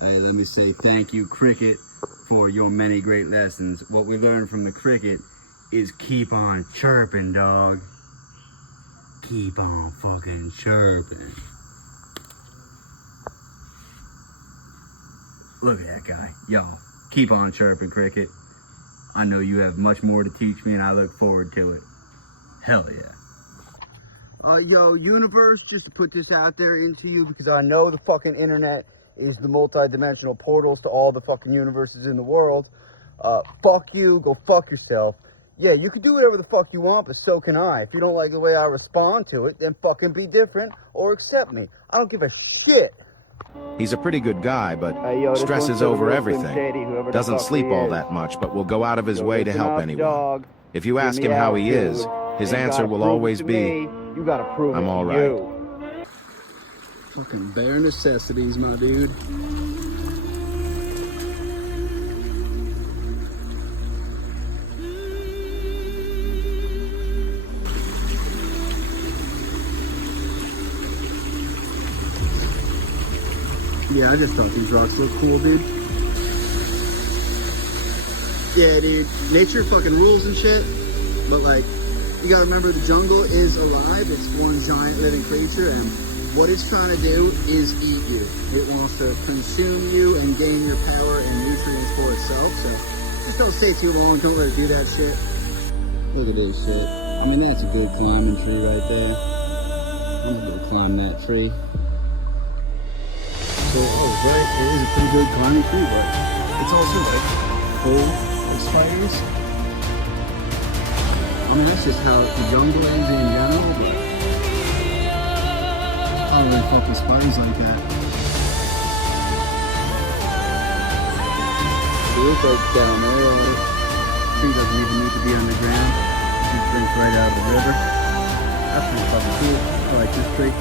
Hey, let me say thank you, cricket, for your many great lessons. What we learned from the cricket is keep on chirping, dog. Keep on fucking chirping. Look at that guy. Y'all, keep on chirping, cricket. I know you have much more to teach me and I look forward to it. Hell yeah. Yo, universe, just to put this out there into you because I know the fucking internet is the multi-dimensional portals to all the fucking universes in the world. Fuck you, go fuck yourself. Yeah, you can do whatever the fuck you want, but so can I. If you don't like the way I respond to it, then fucking be different or accept me. I don't give a shit. He's a pretty good guy, but stresses over everything. Doesn't sleep all that much, but will go out of his way to help anyone. If you ask him how he is, his answer will always be, I'm all right. Fucking bare necessities, my dude. Yeah, I just thought these rocks look cool, dude. Yeah, dude. Nature fucking rules and shit. But, like, you gotta remember the jungle is alive. It's one giant living creature, and what it's trying to do is eat you. It wants to consume you and gain your power and nutrients for itself. So, just don't stay too long. Don't let it do that shit. Look at this shit. I mean, that's a good climbing tree right there. I'm gonna go climb that tree. So, it is a pretty good climbing tree, but it's also like full of spiders. I mean, that's just how the jungle is in general, but I don't really fuck with spiders like that. It looks like down there, the tree doesn't even need to be underground. It just drinks right out of the river. That's pretty fucking cool. I like this tree.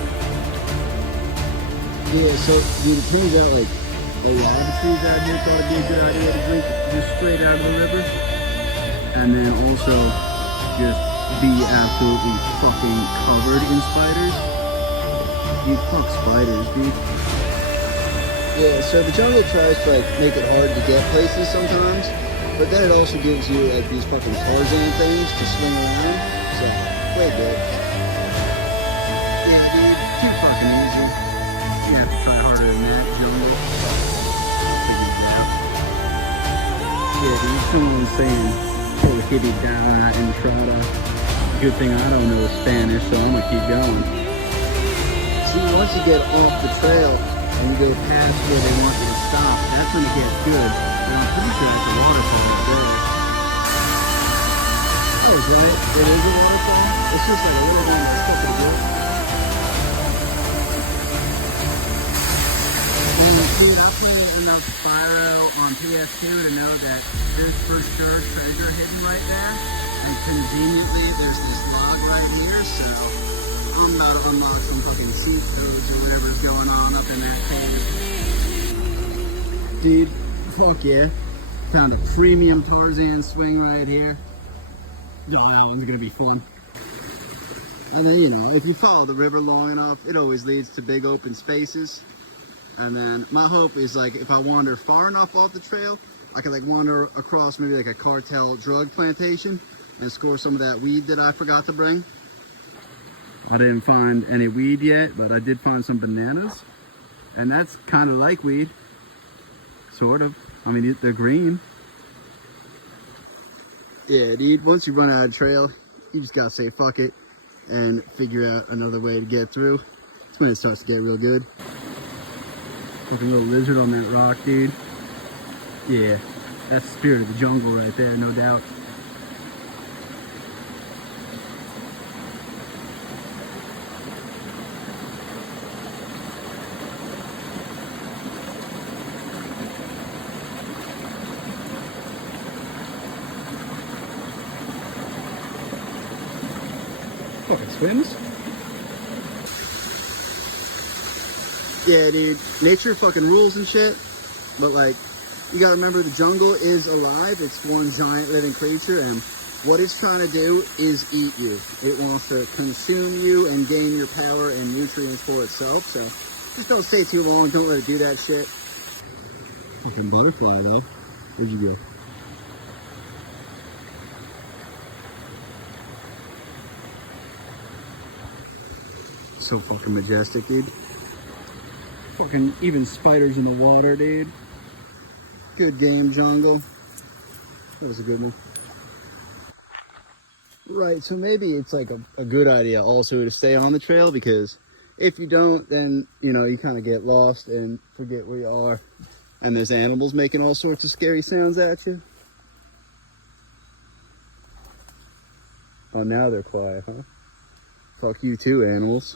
Yeah, so dude, it turns out like a lot of the trees out here thought it'd be a good idea to drink just straight out of the river, and then also just be absolutely fucking covered in spiders. Dude, fuck spiders, dude. Yeah, so the jungle tries to like make it hard to get places sometimes, but then it also gives you like these fucking Tarzan things to swing around. So play good. Yeah, dude, too fucking easy. You have to try harder than that, jungle. Yeah, dude, someone's saying, "Por hitty da entrada." Good thing I don't know Spanish, so I'm gonna keep going. See, once you get off the trail and you go past where they want you to stop, that's when it gets good. And I'm pretty sure it's a waterfall right there. Oh, is it? It is a waterfall? It's just like a little one. That's still pretty good. Dude, I play enough Spyro on PS2 to know that there's for sure treasure hidden right there. And conveniently, there's this log right here, so I'm about to unlock some fucking seat codes or whatever's going on up in that cave. Dude, fuck yeah. Found a premium Tarzan swing right here. Oh, that one's gonna be fun. And then, you know, if you follow the river long enough, it always leads to big open spaces. And then my hope is like if I wander far enough off the trail, I can like wander across maybe like a cartel drug plantation and score some of that weed that I forgot to bring. I didn't find any weed yet, but I did find some bananas. And that's kind of like weed. Sort of. I mean, they're green. Yeah, dude, once you run out of trail, you just gotta say fuck it and figure out another way to get through. It's when it starts to get real good. Fucking little lizard on that rock, dude. Yeah, that's the spirit of the jungle right there, no doubt. Fucking swims. Yeah, dude, nature fucking rules and shit, but like, you gotta remember the jungle is alive. It's one giant living creature, and what it's trying to do is eat you. It wants to consume you and gain your power and nutrients for itself, so just don't stay too long. Don't let it do that shit. Fucking butterfly though. Where'd you go? So fucking majestic, dude. Fucking even spiders in the water, dude. Good game, jungle. That was a good one. Right, so maybe it's like a good idea also to stay on the trail, because if you don't, then, you know, you kind of get lost and forget where you are. And there's animals making all sorts of scary sounds at you. Oh, now they're quiet, huh? Fuck you too, animals.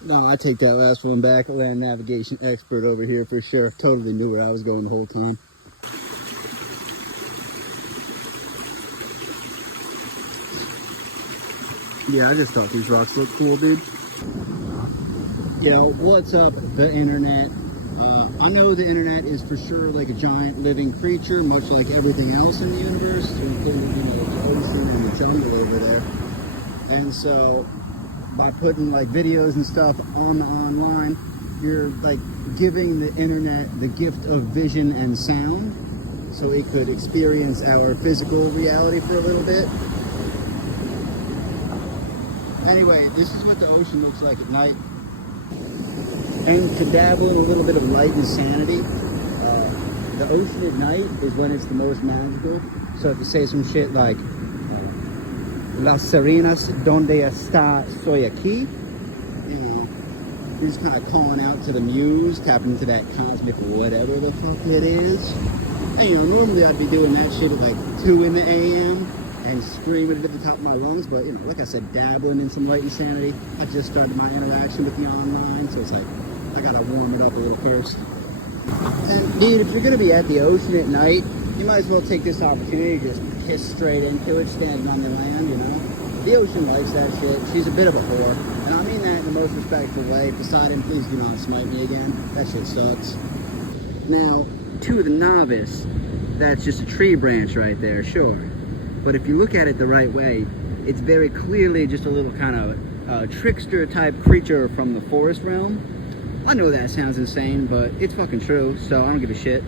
No, I take that last one back. Land navigation expert over here for sure. Totally knew where I was going the whole time. Yeah, I just thought these rocks look cool, dude. Yo, what's up, the internet? I know the internet is for sure like a giant living creature, much like everything else in the universe, including, you know, the ocean and the jungle over there. And so, by putting like videos and stuff on the online, you're like giving the internet the gift of vision and sound, so it could experience our physical reality for a little bit. Anyway, this is what the ocean looks like at night. And to dabble in a little bit of light and sanity, the ocean at night is when it's the most magical. So if you say some shit like, Las Serenas, donde está, soy aquí, and you're just kind of calling out to the muse, tapping into that cosmic whatever the fuck it is. And you know, normally I'd be doing that shit at like 2 in the AM and screaming it at the top of my lungs, but you know, like I said, dabbling in some light and sanity. I just started my interaction with the online, so it's like, I gotta warm it up a little first. And dude, if you're gonna be at the ocean at night, you might as well take this opportunity to just piss straight into it, standing on the land, you know? The ocean likes that shit. She's a bit of a whore. And I mean that in the most respectful way. Poseidon, please do not smite me again. That shit sucks. Now, to the novice, that's just a tree branch right there, sure. But if you look at it the right way, it's very clearly just a little kind of trickster type creature from the forest realm. I know that sounds insane, but it's fucking true, so I don't give a shit.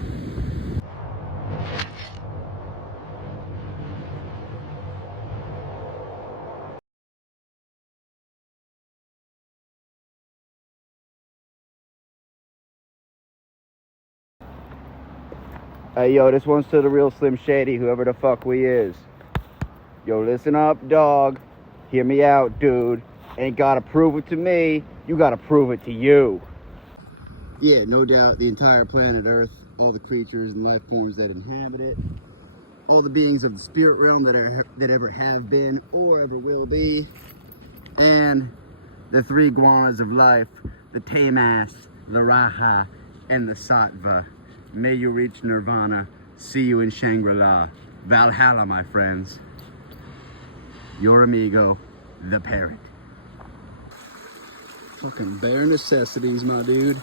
Hey, yo, this one's to the real Slim Shady, whoever the fuck we is. Yo, listen up, dog. Hear me out, dude. Ain't gotta prove it to me. You gotta prove it to you. Yeah, no doubt, the entire planet Earth, all the creatures and life forms that inhabit it, all the beings of the spirit realm that ever have been or ever will be, and the 3 guanas of life, the Tamas, the Raha, and the Sattva. May you reach Nirvana. See you in Shangri-La. Valhalla, my friends. Your amigo, the parrot. Fucking bare necessities, my dude.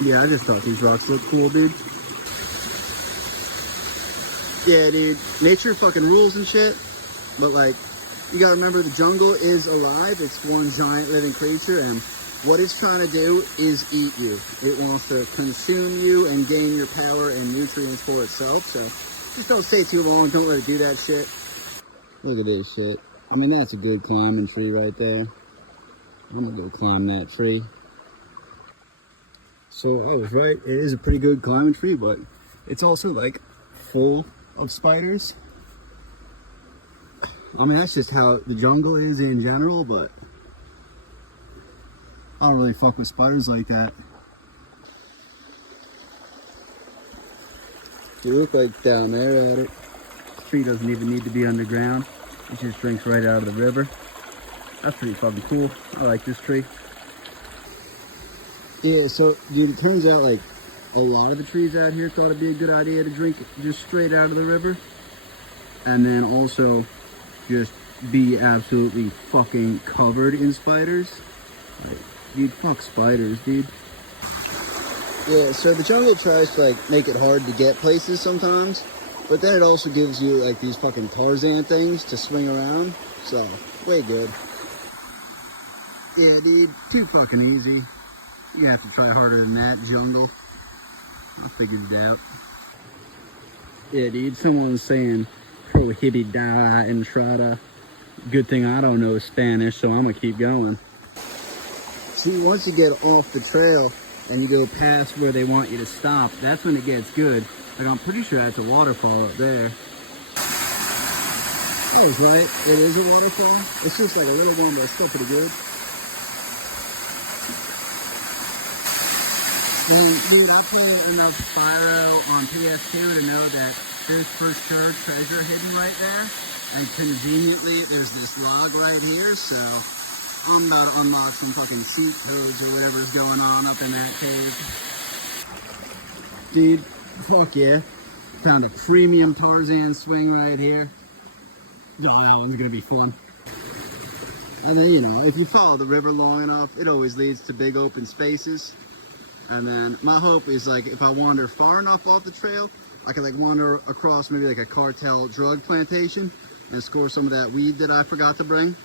Yeah, I just thought these rocks look cool, dude. Yeah, dude, nature fucking rules and shit, but like, you gotta remember the jungle is alive. It's one giant living creature, and what it's trying to do is eat you. It wants to consume you and gain your power and nutrients for itself, so just don't stay too long. Don't let it do that shit. Look at this shit. I mean, that's a good climbing tree right there. I'm gonna go climb that tree. So I was right, it is a pretty good climbing tree, but it's also like full of spiders. I mean, that's just how the jungle is in general, but I don't really fuck with spiders like that. You look like down there at it. The tree doesn't even need to be underground. It just drinks right out of the river. That's pretty fucking cool. I like this tree. Yeah, so dude, it turns out like a lot of the trees out here thought it'd be a good idea to drink just straight out of the river. And then also just be absolutely fucking covered in spiders. Like, dude, fuck spiders, dude. Yeah, so the jungle tries to like make it hard to get places sometimes, but then it also gives you like these fucking Tarzan things to swing around. So, way good. Yeah, dude, too fucking easy. You have to try harder than that, jungle. I figured it out. Yeah, dude, someone's saying prohibida entrada. Good thing I don't know Spanish, so I'm gonna keep going. See, once you get off the trail and you go past where they want you to stop, that's when it gets good. Like, I'm pretty sure that's a waterfall up there. I was right, it is a waterfall. It's just like a little one, but it's still pretty good. And dude, I played enough Spyro on PS2 to know that there's for sure treasure hidden right there. And conveniently, there's this log right here, so I'm about to unlock some fucking seat codes or whatever's going on up in that cave. Dude, fuck yeah. Found a premium Tarzan swing right here. Oh, that one's gonna be fun. And then, you know, if you follow the river long enough, it always leads to big open spaces. And then my hope is, like, if I wander far enough off the trail, I can like wander across maybe like a cartel drug plantation and score some of that weed that I forgot to bring.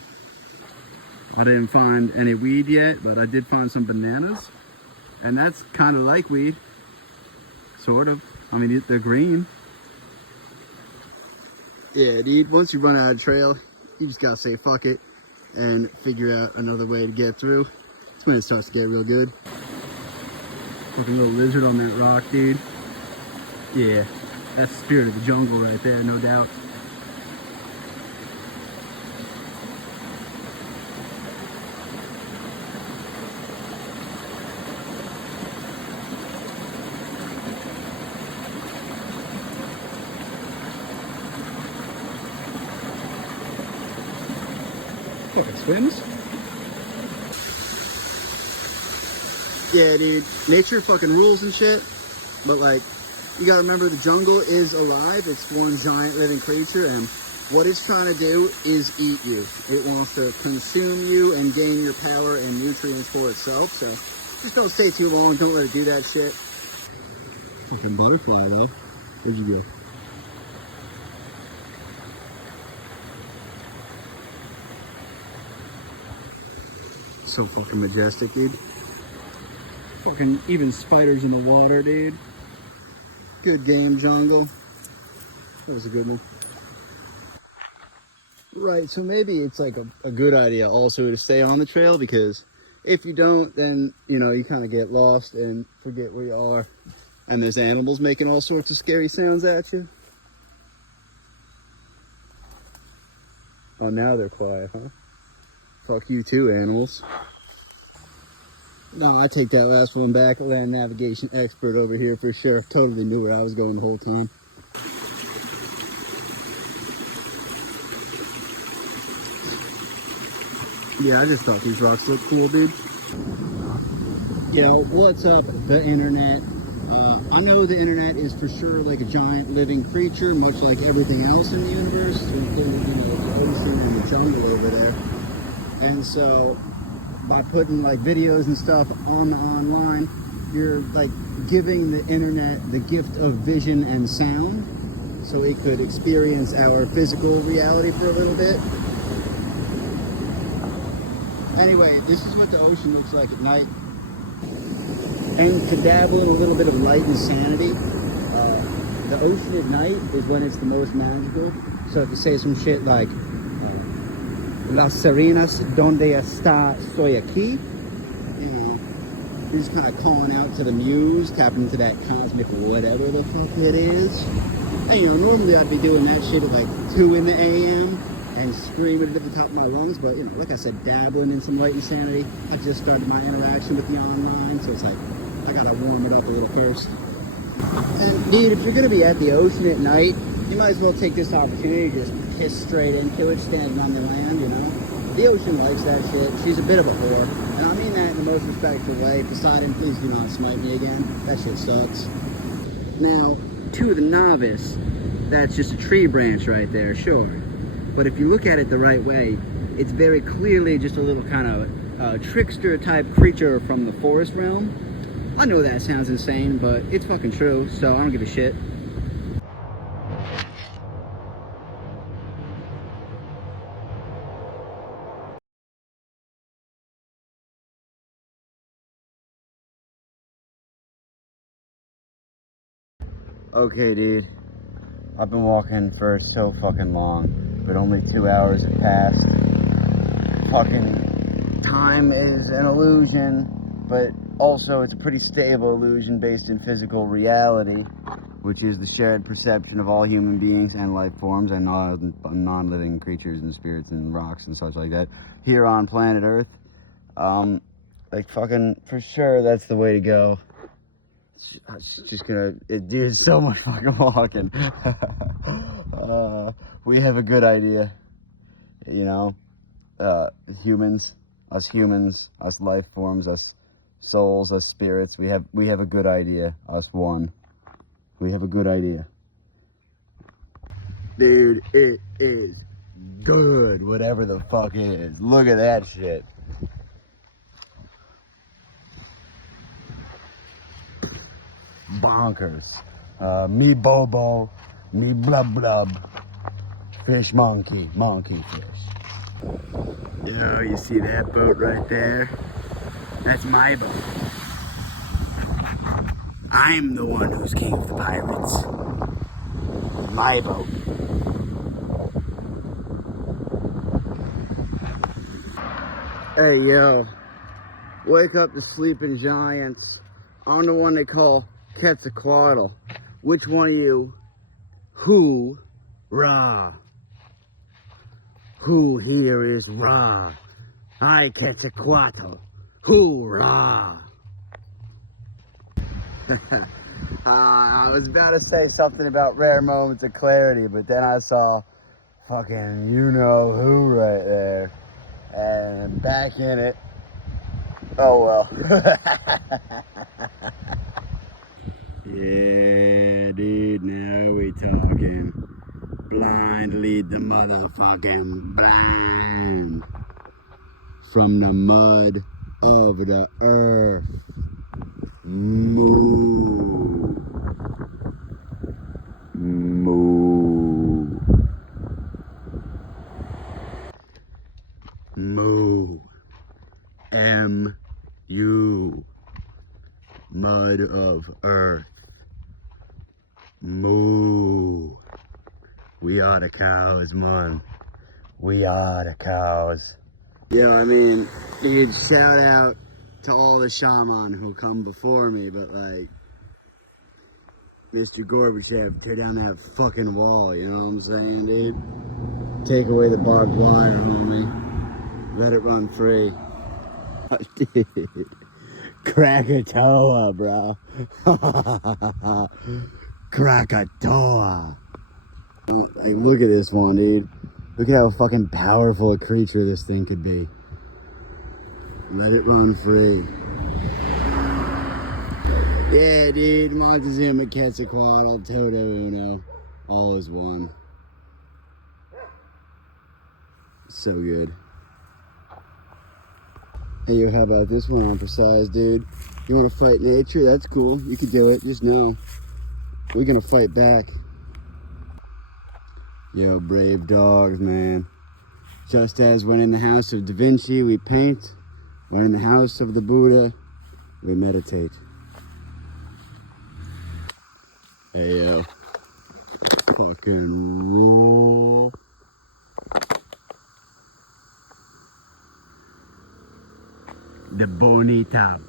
I didn't find any weed yet, but I did find some bananas. And that's kind of like weed. Sort of. I mean, they're green. Yeah, dude, once you run out of trail, you just gotta say fuck it and figure out another way to get through. It's when it starts to get real good. Fucking little lizard on that rock, dude. Yeah, that's the spirit of the jungle right there, no doubt. Fucking swims. Yeah, dude, nature fucking rules and shit, but like, you gotta remember the jungle is alive. It's one giant living creature, and what it's trying to do is eat you. It wants to consume you and gain your power and nutrients for itself, so just don't stay too long. Don't let it do that shit. Fucking butterfly, though. Where'd you go? So fucking majestic, dude. Fucking even spiders in the water, dude. Good game, jungle. That was a good one. Right, so maybe it's like a good idea also to stay on the trail, because if you don't, then, you know, you kind of get lost and forget where you are. And there's animals making all sorts of scary sounds at you. Oh, now they're quiet, huh? Fuck you too, animals. No, I take that last one back. Land navigation expert over here for sure. Totally knew where I was going the whole time. Yeah, I just thought these rocks looked cool, dude. Yo, what's up, the internet? I know the internet is for sure like a giant living creature, much like everything else in the universe, including, you know, the ocean and the jungle over there. And so, by putting like videos and stuff on the online, you're like giving the internet the gift of vision and sound, so it could experience our physical reality for a little bit. Anyway, this is what the ocean looks like at night. And to dabble in a little bit of light and sanity, the ocean at night is when it's the most magical. So if you say some shit like, Las Serenas, donde está, soy aquí. And you're just kind of calling out to the muse, tapping into that cosmic whatever the fuck it is. And, you know, normally I'd be doing that shit at like 2 in the a.m. and screaming it at the top of my lungs, but, you know, like I said, dabbling in some light and sanity. I just started my interaction with the online, so it's like, I gotta warm it up a little first. And dude, if you're gonna be at the ocean at night, you might as well take this opportunity to just piss straight into it, standing on the land, you know? The ocean likes that shit. She's a bit of a whore. And I mean that in the most respectful way. Poseidon, please do not smite me again. That shit sucks. Now, to the novice, that's just a tree branch right there, sure. But if you look at it the right way, it's very clearly just a little kind of trickster type creature from the forest realm. I know that sounds insane, but it's fucking true, so I don't give a shit. Okay, dude. I've been walking for so fucking long, but only 2 hours have passed. Fucking time is an illusion, but also it's a pretty stable illusion based in physical reality, which is the shared perception of all human beings and life forms and non-living creatures and spirits and rocks and such like that here on planet Earth. Like fucking, for sure, that's the way to go. It's just gonna, dude, it's so much fucking walking. We have a good idea, you know, humans, us life forms, us souls, us spirits, we have a good idea, us one. We have a good idea. Dude, it is good, whatever the fuck it is. Look at that shit. Bonkers. Me bobo, me blub blub. Fish monkey fish. Yo, you see that boat right there? That's my boat. I'm the one who's king of the pirates. My boat. Hey, yo. Wake up the sleeping giants. I'm the one they call Quetzalcoatl. Which one of you? Who? Ra. Who here is Ra? I Quetzalcoatl. Hoorah! I was about to say something about rare moments of clarity, but then I saw fucking you-know-who right there. And back in it. Oh well. Yeah, dude, now we talking. Blind lead the motherfucking blind. From the mud of the earth. Moo. Moo. Moo. M-U. Mud of earth. Moo. We are the cows, man. We are the cows. Yeah, I mean, dude, shout out to all the shaman who come before me, but like, Mr. Gorbachev, tear down that fucking wall, you know what I'm saying, dude? Take away the barbed wire, homie. Let it run free. Dude, Krakatoa, bro. Krakatoa. Like, look at this one, dude. Look at how fucking powerful a creature this thing could be. Let it run free. Yeah, dude. Montezuma, Quetzalcoatl, Toto Uno. All is one. So good. Hey, yo, how about this one on precise, dude? You want to fight nature? That's cool. You can do it. Just know. We're going to fight back. Yo, brave dogs, man. Just as when in the house of Da Vinci we paint, when in the house of the Buddha we meditate. Hey, yo. Fucking roll. The bonita.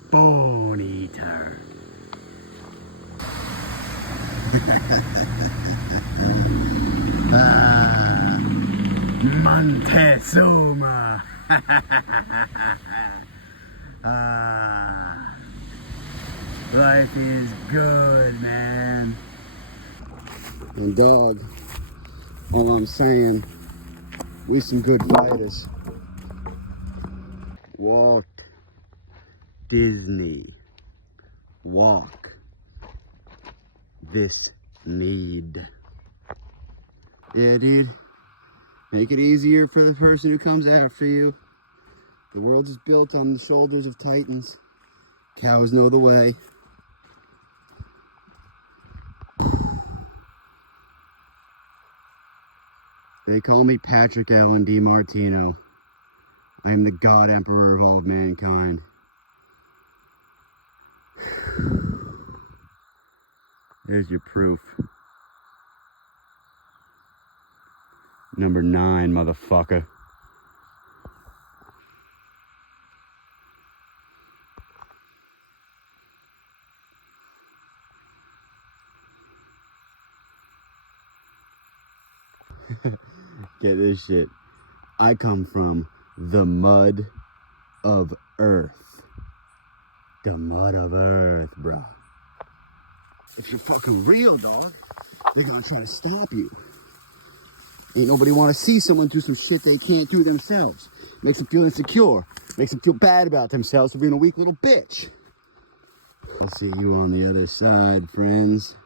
Montezuma. Life is good, man. And dog, all I'm saying, we some good fighters. Walt Disney. Walk this need. Yeah, dude. Make it easier for the person who comes after you. The world is built on the shoulders of titans. Cows know the way. They call me Patrick Allen DiMartino. I am the God Emperor of all of mankind. There's your proof. Number 9, motherfucker. Get this shit. I come from the mud of earth. The mud of earth, bro. If you're fucking real, dog, they're gonna try to stop you. Ain't nobody wanna see someone do some shit they can't do themselves. Makes them feel insecure. Makes them feel bad about themselves for being a weak little bitch. I'll see you on the other side, friends.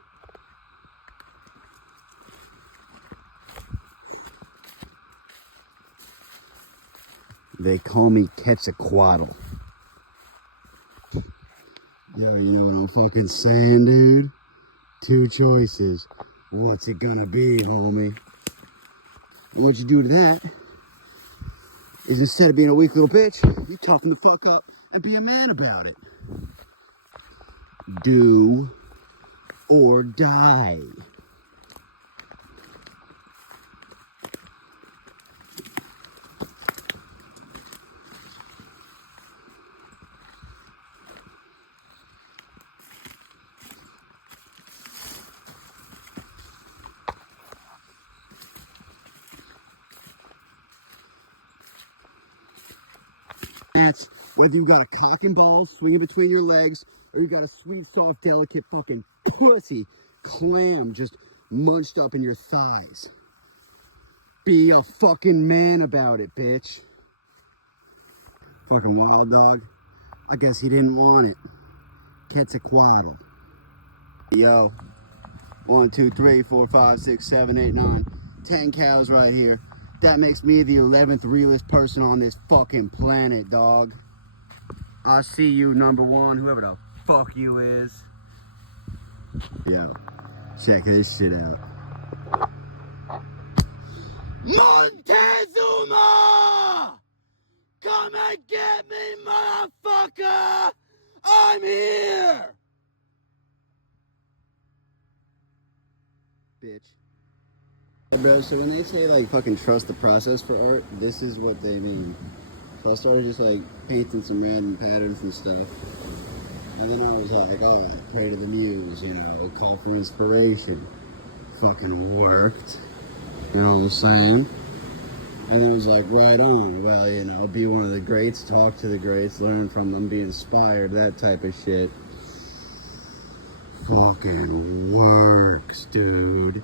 They call me Quetzalcoatl. Yo, you know what I'm fucking saying, dude? 2 choices. What's it gonna be, homie? And what you do to that is, instead of being a weak little bitch, you toughen the fuck up and be a man about it. Do or die. That's whether you got a cock and ball swinging between your legs, or you got a sweet, soft, delicate fucking pussy clam just munched up in your thighs. Be a fucking man about it, bitch. Fucking wild dog. I guess he didn't want it. Quetzalcoatl. Yo. 1, 2, 3, 4, 5, 6, 7, 8, 9. 10 cows right here. That makes me the 11th realest person on this fucking planet, dog. I'll see you, number 1, whoever the fuck you is. Yo, check this shit out. Montezuma! Come and get me, motherfucker! I'm here! Bitch. Hey bro, so when they say like fucking trust the process for art, this is what they mean. So I started just like painting some random patterns and stuff. And then I was like, oh, pray to the muse, you know, call for inspiration. Fucking worked. You know what I'm saying? And then it was like, right on. Well, you know, be one of the greats, talk to the greats, learn from them, be inspired, that type of shit. Fucking works, dude.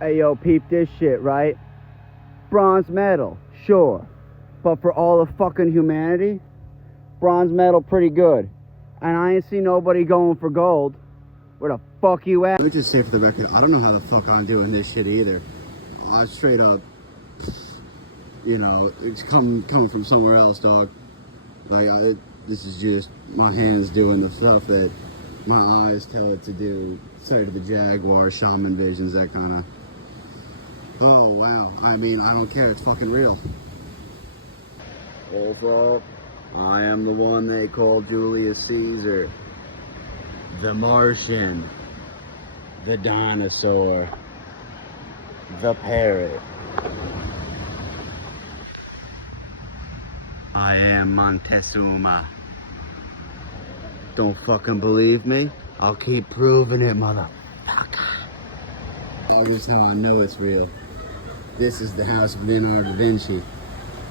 Hey, yo, peep this shit, right? Bronze medal, sure. But for all of fucking humanity, bronze medal pretty good. And I ain't see nobody going for gold. Where the fuck you at? Let me just say for the record, I don't know how the fuck I'm doing this shit either. I straight up, you know, it's coming from somewhere else, dog. Like, this is just my hands doing the stuff that my eyes tell it to do. Sight of the jaguar, shaman visions, that kind of. Oh, wow. I mean, I don't care. It's fucking real. Also, I am the one they call Julius Caesar. The Martian. The dinosaur. The parrot. I am Montezuma. Don't fucking believe me? I'll keep proving it, motherfucker. This is how I know it's real. This is the house of Leonardo da Vinci,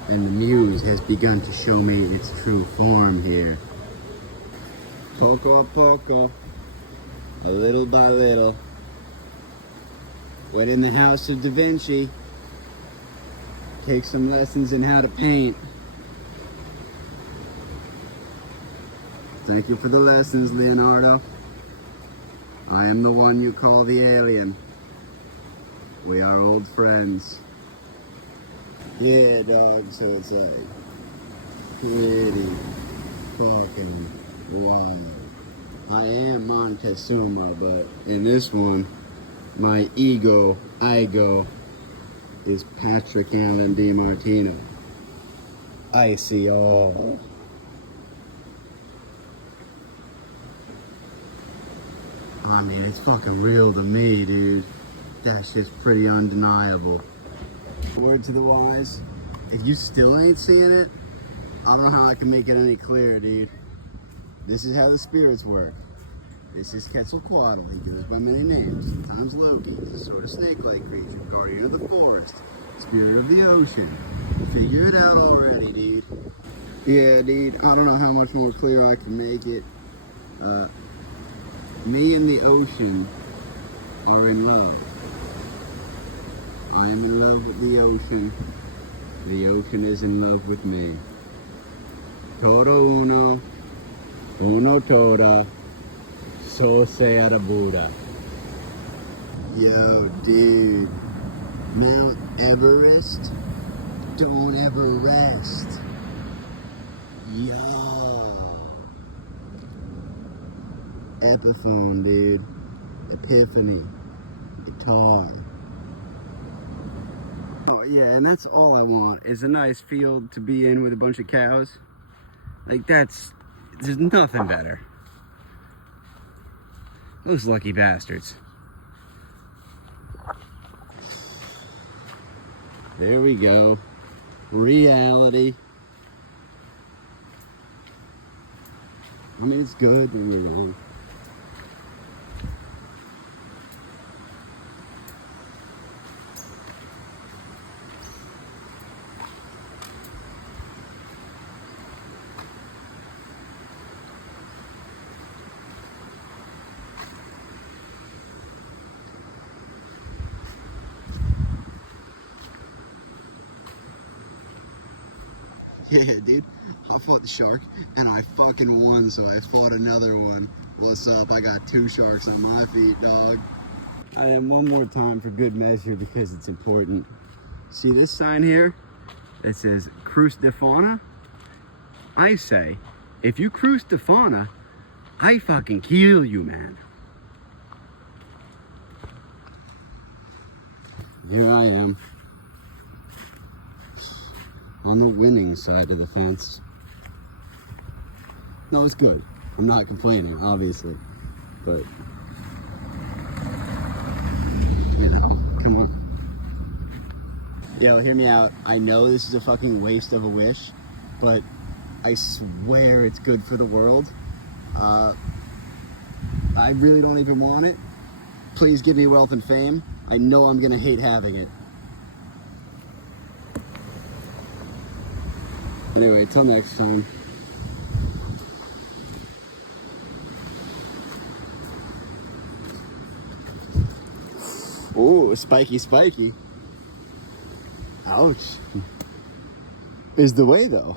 and the muse has begun to show me its true form here. Poco a poco, a little by little. Went in the house of Da Vinci, take some lessons in how to paint. Thank you for the lessons, Leonardo. I am the one you call the alien. We are old friends. Yeah, dog, so it's like pretty fucking wild. I am Montezuma, but in this one, My ego, is Patrick Allen DiMartino. I see all. I mean, it's fucking real to me, dude. That shit's pretty undeniable. Word to the wise, if you still ain't seeing it, I don't know how I can make it any clearer, dude. This is how the spirits work. This is Quetzalcoatl. He goes by many names. Sometimes Loki. He's a sort of snake-like creature. Guardian of the forest. Spirit of the ocean. Figure it out already, dude. Yeah, dude. I don't know how much more clear I can make it. Me and the ocean are in love. I am in love with the ocean. The ocean is in love with me. Todo uno. Uno toda. So sea the Buddha. Yo, dude. Mount Everest. Don't ever rest. Yo. Epiphone, dude. Epiphany. Guitar. Oh yeah, and that's all I want is a nice field to be in with a bunch of cows. Like there's nothing better. Those lucky bastards. There we go. Reality. I mean, it's good, don't get me wrong. Yeah, dude, I fought the shark and I fucking won, so I fought another one. What's up? I got 2 sharks on my feet, dog. I am one more time for good measure because it's important. See this sign here? It says Cruz de Fauna. I say, if you Cruz de Fauna, I fucking kill you, man. Here I am. On the winning side of the fence. No, it's good. I'm not complaining, obviously. But, you know, come on. Yo, hear me out. I know this is a fucking waste of a wish, but I swear it's good for the world. I really don't even want it. Please give me wealth and fame. I know I'm gonna hate having it. Anyway, till next time. Oh, spiky, spiky. Ouch. Is the way, though.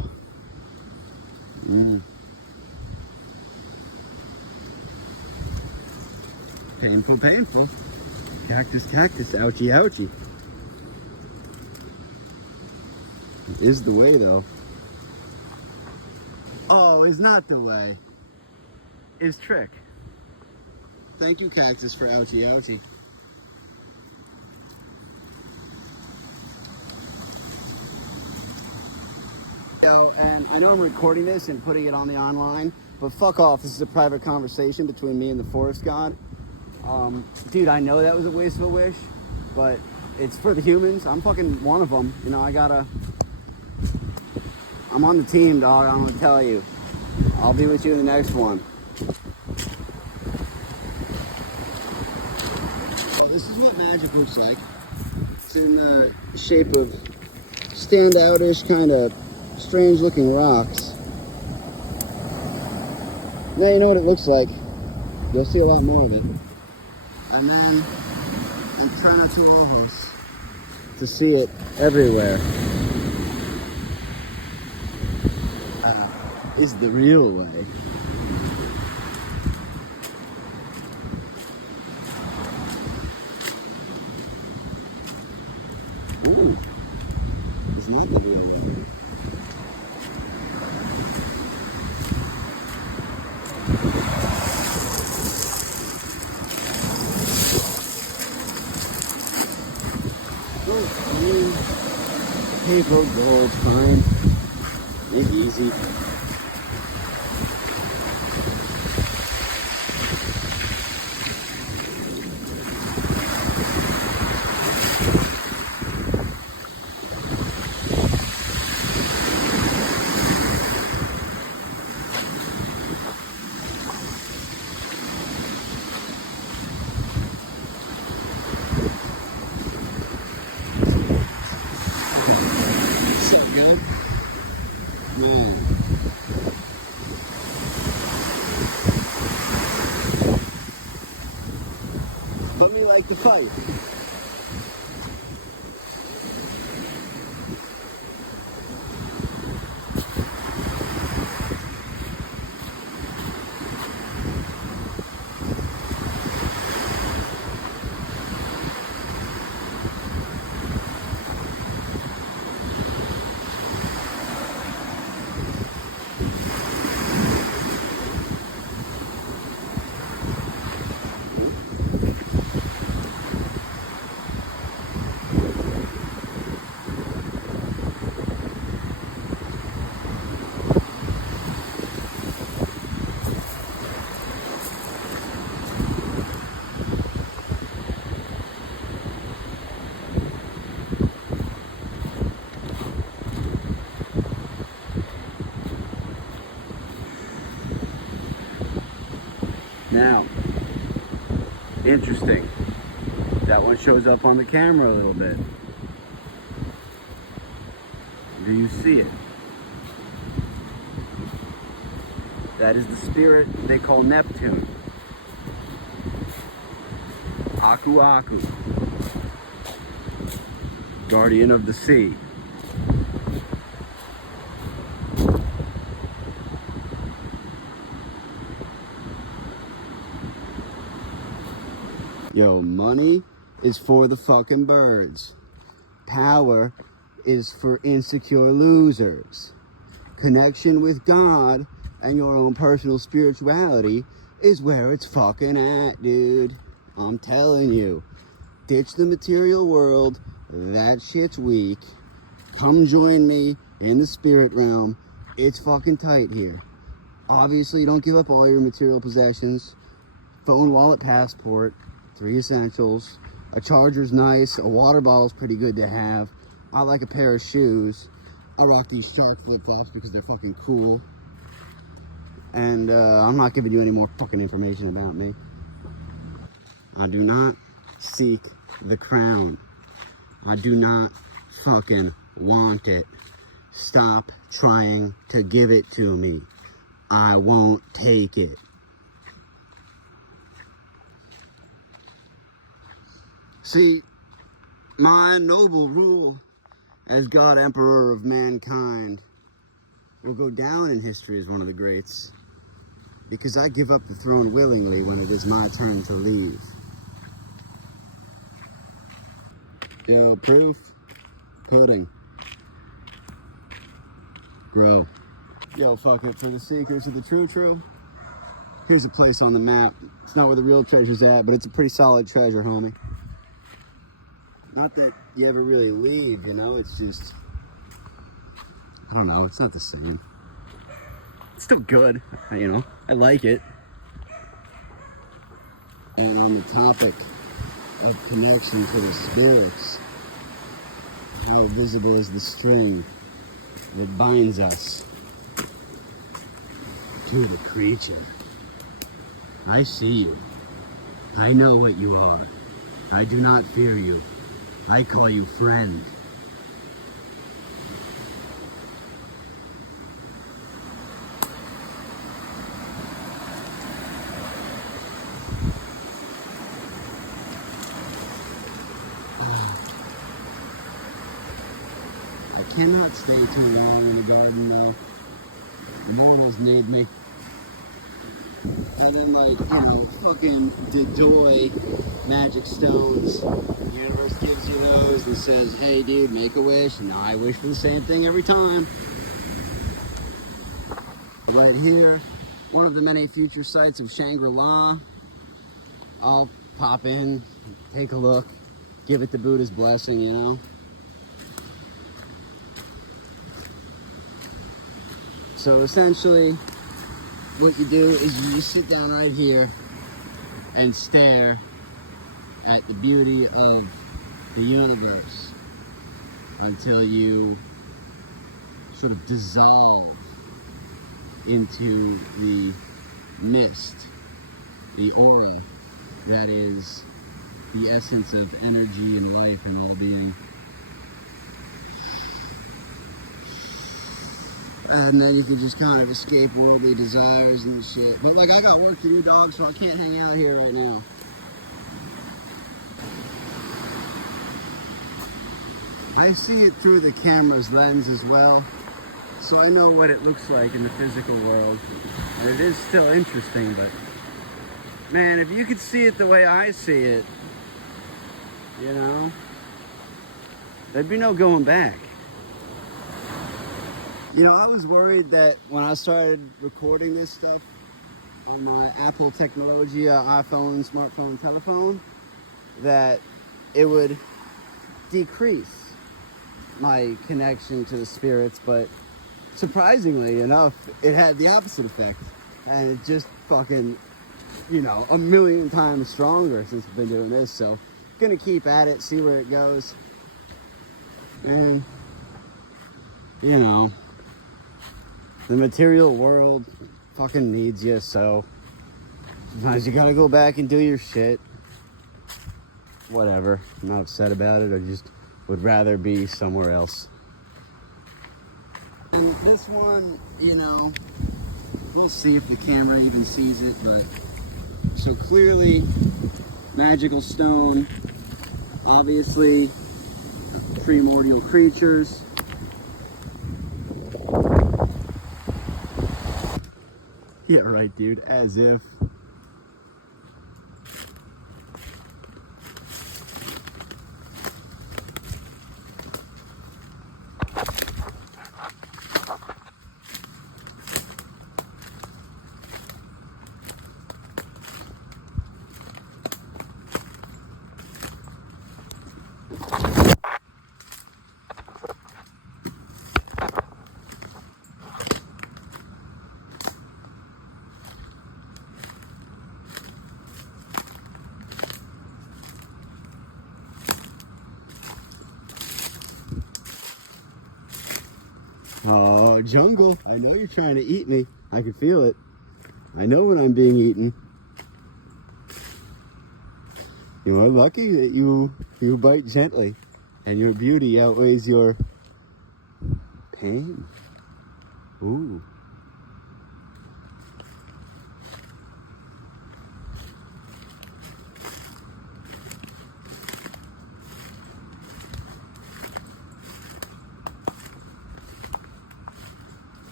Painful, painful. Cactus, cactus, ouchie, ouchie. Is the way, though. Oh, is not the way. Is trick. Thank you, cactus, for ouchie, ouchie. Yo, and I know I'm recording this and putting it on the online, but fuck off. This is a private conversation between me and the forest god. Dude, I know that was a waste of a wish, but it's for the humans. I'm fucking one of them. You know, I'm on the team, dog. I'm gonna tell you. I'll be with you in the next one. Oh, this is what magic looks like. It's in the shape of standout-ish, kind of strange-looking rocks. Now you know what it looks like. You'll see a lot more of it. And then, entrena tu ojos, to see it everywhere. Is the real way. Ooh, it's not the real way. paved road goal, it's fine. Make it easy. Man. Put me like the fight. Now, interesting. That one shows up on the camera a little bit. Do you see it? That is the spirit they call Neptune. Aku Aku. Guardian of the sea. Yo, money is for the fucking birds. Power is for insecure losers. Connection with God and your own personal spirituality is where it's fucking at, dude. I'm telling you. Ditch the material world. That shit's weak. Come join me in the spirit realm. It's fucking tight here. Obviously, don't give up all your material possessions. Phone, wallet, passport. 3 essentials. A charger's nice. A water bottle's pretty good to have. I like a pair of shoes. I rock these shark flip-flops because they're fucking cool. And I'm not giving you any more fucking information about me. I do not seek the crown. I do not fucking want it. Stop trying to give it to me. I won't take it. See, my noble rule as God Emperor of mankind will go down in history as one of the greats because I give up the throne willingly when it is my turn to leave. Yo, proof, pudding, grow. Yo, fuck it, for the seekers of the true, here's a place on the map. It's not where the real treasure's at, but it's a pretty solid treasure, homie. Not that you ever really leave, you know, it's just, I don't know, it's not the same. It's still good, you know, I like it. And on the topic of connection to the spirits, how visible is the string that binds us to the creature? I see you. I know what you are. I do not fear you. I call you friend. I cannot stay too long in the garden though. The mortals need me. And then like, you know, fucking Dedoy magic stones. The universe gives you those and says, hey dude, make a wish. And I wish for the same thing every time. Right here, one of the many future sites of Shangri-La. I'll pop in, take a look, give it the Buddha's blessing, you know. So essentially, what you do is you just sit down right here and stare at the beauty of the universe until you sort of dissolve into the mist, the aura that is the essence of energy and life and all being. And then you can just kind of escape worldly desires and shit. But like, I got work to do, dog, so I can't hang out here right now. I see it through the camera's lens as well, so I know what it looks like in the physical world. And it is still interesting, but man, if you could see it the way I see it, you know, there'd be no going back. You know, I was worried that when I started recording this stuff on my Apple technology, iPhone, smartphone, telephone, that it would decrease my connection to the spirits, but surprisingly enough, it had the opposite effect. And it just fucking, you know, a million times stronger since I've been doing this. So, gonna keep at it, see where it goes. And, you know, the material world fucking needs you, so sometimes you gotta go back and do your shit. Whatever. I'm not upset about it. I just would rather be somewhere else. And this one, you know, we'll see if the camera even sees it, but so clearly magical stone, obviously primordial creatures. Yeah, right, dude, as if. Oh, jungle, I know you're trying to eat me. I can feel it. I know when I'm being eaten. You are lucky that you bite gently and your beauty outweighs your pain. Ooh.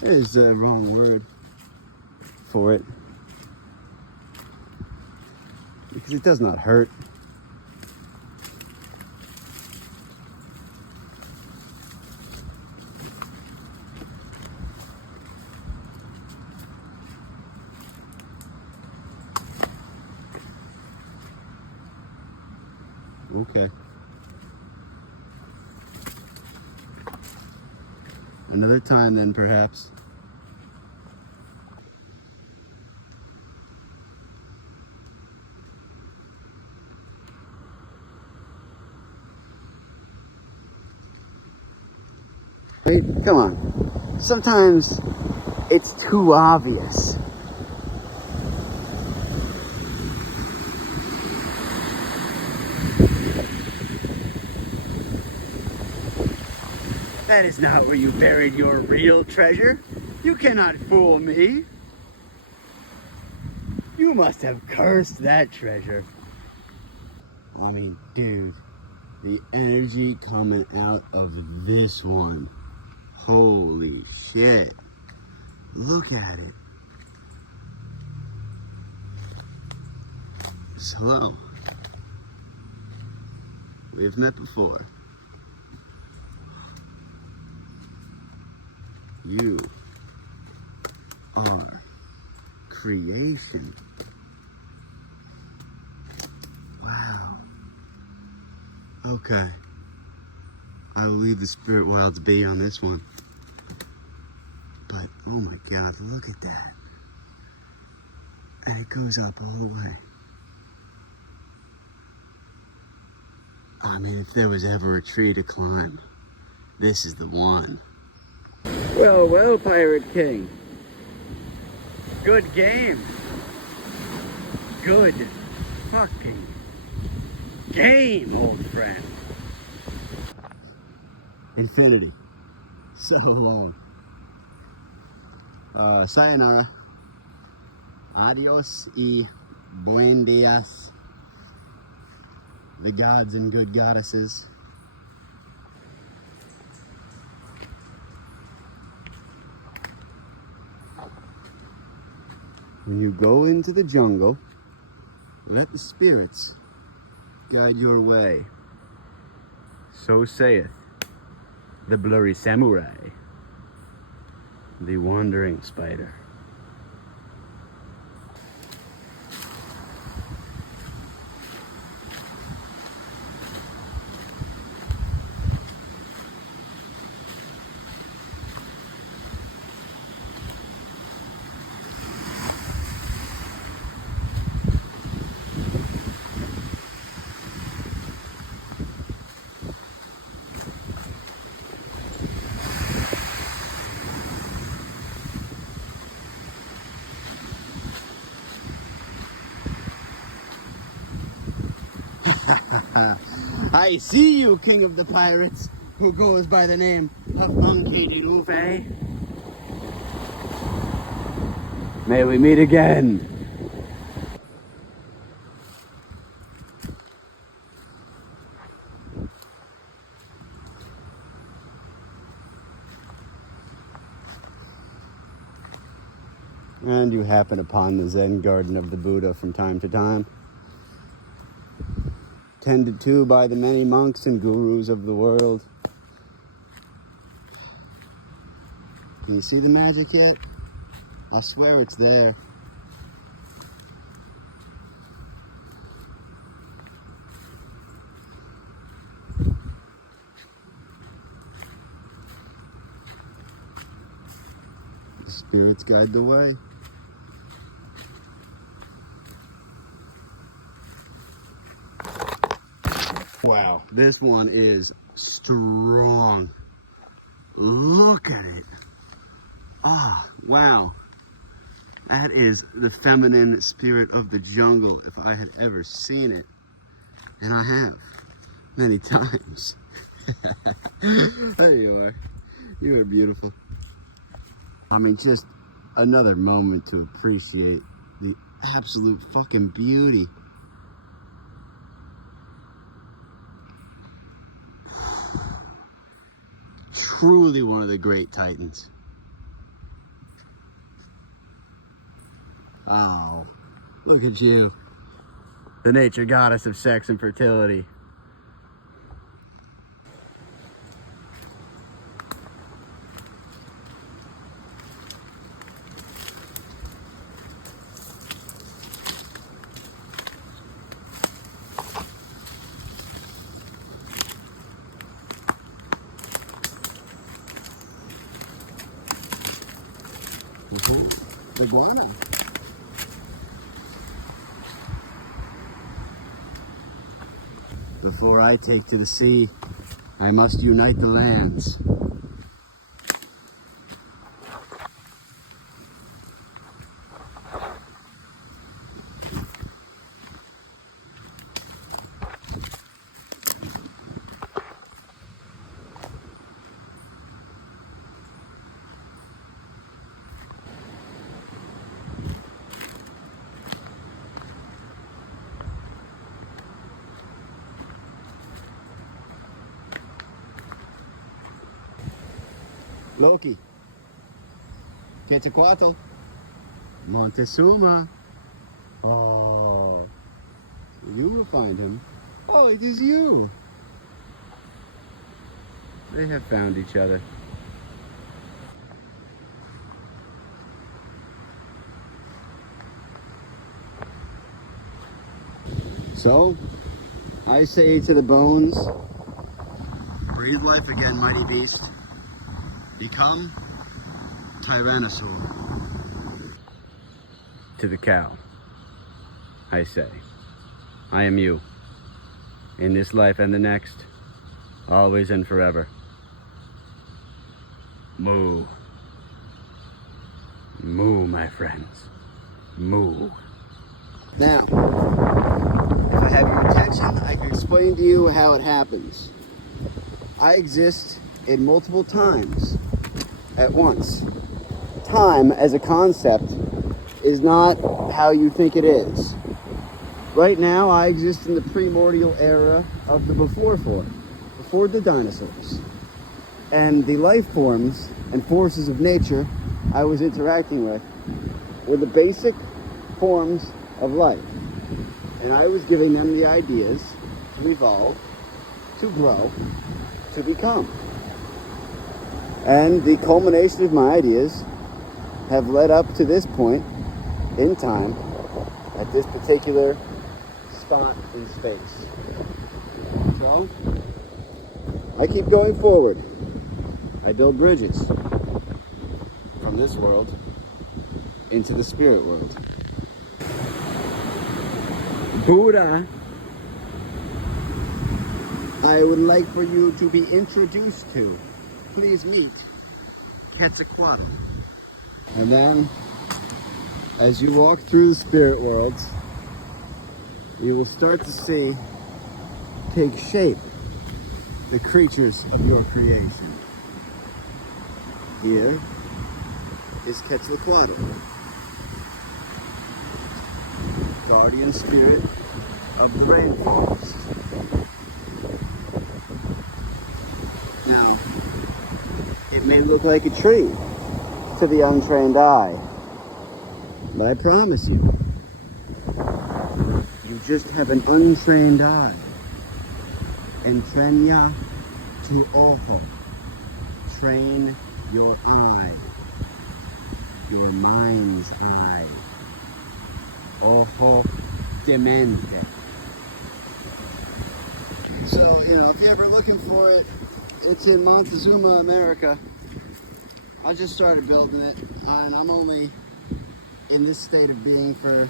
There's the wrong word for it. Because it does not hurt. Okay. Another time then, perhaps. Wait, come on. Sometimes it's too obvious. That is not where you buried your real treasure. You cannot fool me. You must have cursed that treasure. I mean, dude, the energy coming out of this one. Holy shit. Look at it. So, hello. We've met before. You are creation. Wow. Okay. I will leave the spirit wilds be on this one. But, oh my God, look at that. And it goes up all the way. I mean, if there was ever a tree to climb, this is the one. Well, well, Pirate King. Good game. Good fucking game, old friend. Infinity. So long. Sayonara. Adios y buen dias. The gods and good goddesses. When you go into the jungle, let the spirits guide your way. So saith the blurry samurai, the wandering spider. I see you, King of the Pirates, who goes by the name of Monkey Luffy. May we meet again. And you happen upon the Zen garden of the Buddha from time to time, tended to by the many monks and gurus of the world. Can you see the magic yet? I swear it's there. The spirits guide the way. Wow, this one is strong. Look at it. Ah, wow. That is the feminine spirit of the jungle if I had ever seen it. And I have, many times. There you are. You are beautiful. I mean, just another moment to appreciate the absolute fucking beauty. Truly one of the great titans. Oh, look at you. The nature goddess of sex and fertility. The guana. Before I take to the sea, I must unite the lands. Loki, Quetzalcoatl, Montezuma. Oh, you will find him. Oh, it is you. They have found each other. So, I say to the bones, breathe life again, mighty beast. Become Tyrannosaur. To the cow, I say, I am you. In this life and the next, always and forever. Moo. Moo, my friends. Moo. Now, if I have your attention, I can explain to you how it happens. I exist in multiple times at once. Time as a concept is not how you think it is. Right now, I exist in the primordial era of the before the dinosaurs. And the life forms and forces of nature I was interacting with were the basic forms of life. And I was giving them the ideas to evolve, to grow, to become. And the culmination of my ideas have led up to this point in time at this particular spot in space. So, I keep going forward. I build bridges from this world into the spirit world. Buddha, I would like for you to be introduced to. Please meet Quetzalcoatl. And then, as you walk through the spirit worlds, you will start to see take shape the creatures of your creation. Here is Quetzalcoatl, guardian spirit of the rainforest. Now, it may look like a tree to the untrained eye, but I promise you, you just have an untrained eye. Entrena tu ojo. Train your eye. Your mind's eye. Ojo de mente. So, if you're ever looking for it, it's in Montezuma, America. I just started building it, and I'm only in this state of being for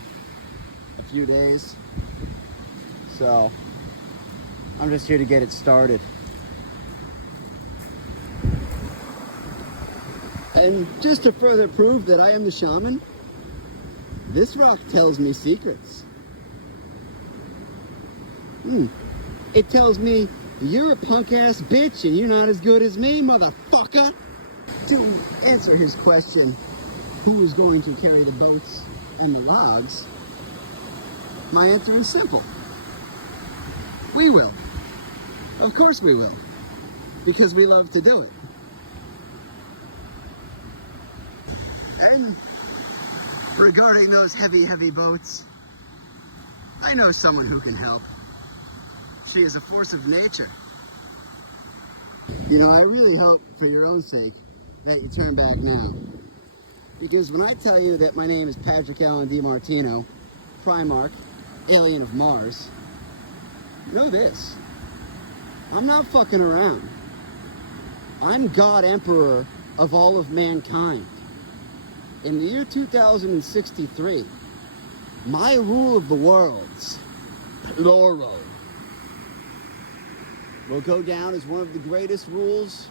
a few days. So, I'm just here to get it started. And just to further prove that I am the shaman, this rock tells me secrets. It tells me, you're a punk-ass bitch and you're not as good as me, motherfucker. To answer his question, who is going to carry the boats and the logs, my answer is simple. We will. Of course we will. Because we love to do it. And regarding those heavy, heavy boats, I know someone who can help. She is a force of nature. I really hope, for your own sake, that you turn back now. Because when I tell you that my name is Patrick Allen DiMartino, Primarch, alien of Mars, know this. I'm not fucking around. I'm God Emperor of all of mankind. In the year 2063, my rule of the worlds, plural, will go down as one of the greatest rules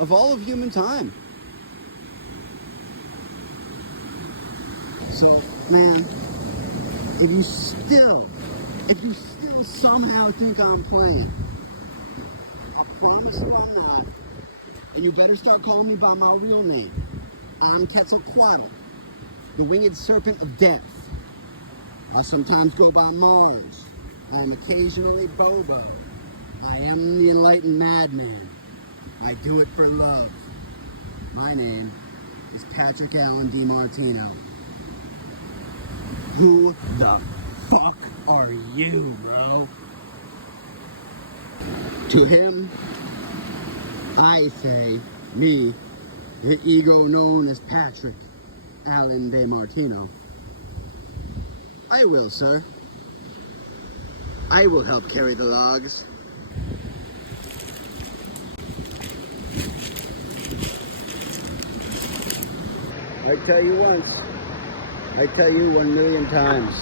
of all of human time. So, man, if you still somehow think I'm playing, I promise you I'm not. And you better start calling me by my real name. I'm Quetzalcoatl, the winged serpent of death. I sometimes go by Mars. I'm occasionally Bobo. I am the enlightened madman. I do it for love. My name is Patrick Allen DiMartino. Who the fuck are you, bro? To him, I say, me, the ego known as Patrick Allen DiMartino. I will, sir. I will help carry the logs. I tell you once, I tell you 1,000,000 times.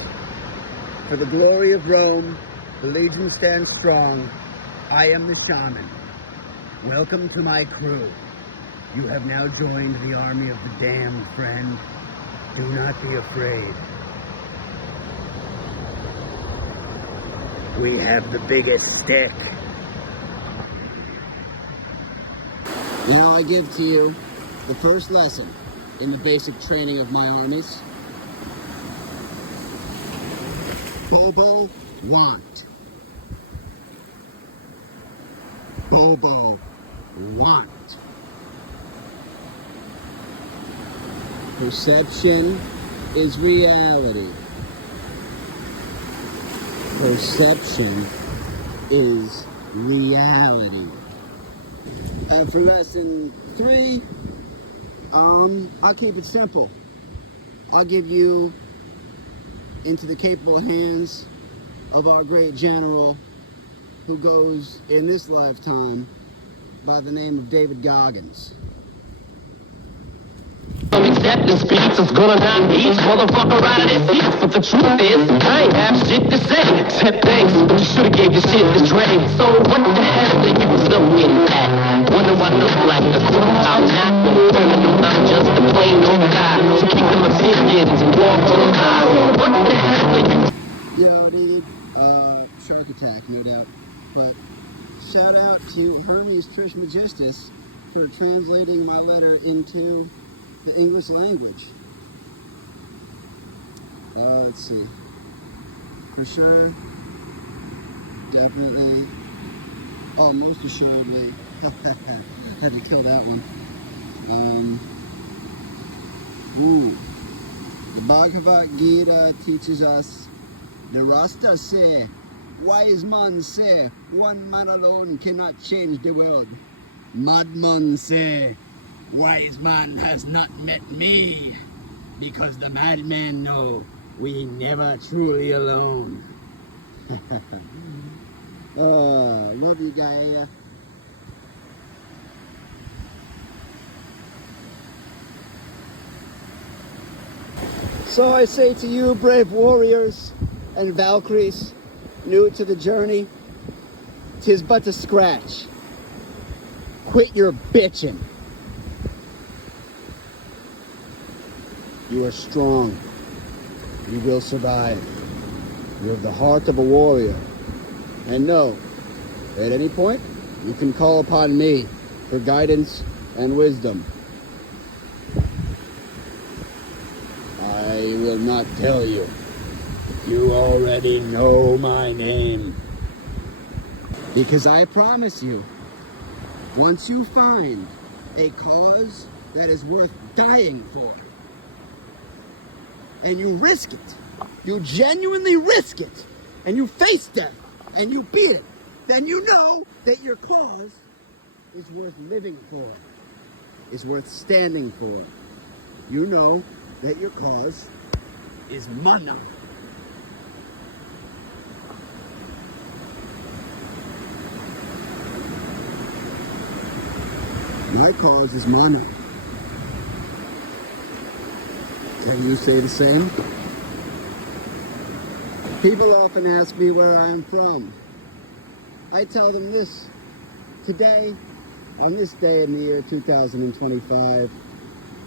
For the glory of Rome, the Legion stands strong. I am the shaman. Welcome to my crew. You have now joined the army of the damned, friend. Do not be afraid. We have the biggest stick. Now I give to you the first lesson in the basic training of my armies. Bobo want. Bobo want. Perception is reality. Perception is reality. And for lesson 3, I'll keep it simple. I'll give you into the capable hands of our great general who goes in this lifetime by the name of David Goggins. Accept the speech is gonna knock each motherfucker out of their seats. But the truth is, I ain't have shit to say except thanks. But you should've gave your shit to Dre. So what the hell are you still getting at? Wonder what looks like the cool out now. I'm just a plain old guy. So keep them opinions and walk on the car. What the hell are you? Yo, dude, shark attack, no doubt. But shout out to Hermes Trismegistus for translating my letter into the English language. Let's see. For sure, definitely. Oh, most assuredly. Had to kill that one. The Bhagavad Gita teaches us, the Rasta say, wise man say, one man alone cannot change the world. Madman say, wise man has not met me, because the madmen know we never truly alone. Oh, love you guys. So I say to you, brave warriors and Valkyries, new to the journey, 'tis but a scratch. Quit your bitching. You are strong. You will survive. You have the heart of a warrior. And know, at any point, you can call upon me for guidance and wisdom. I will not tell you. You already know my name. Because I promise you, once you find a cause that is worth dying for, and you risk it, you genuinely risk it, and you face death, and you beat it, then you know that your cause is worth living for, is worth standing for. You know that your cause is mana. My cause is mana. Can you say the same? People often ask me where I am from. I tell them this. Today, on this day in the year 2025,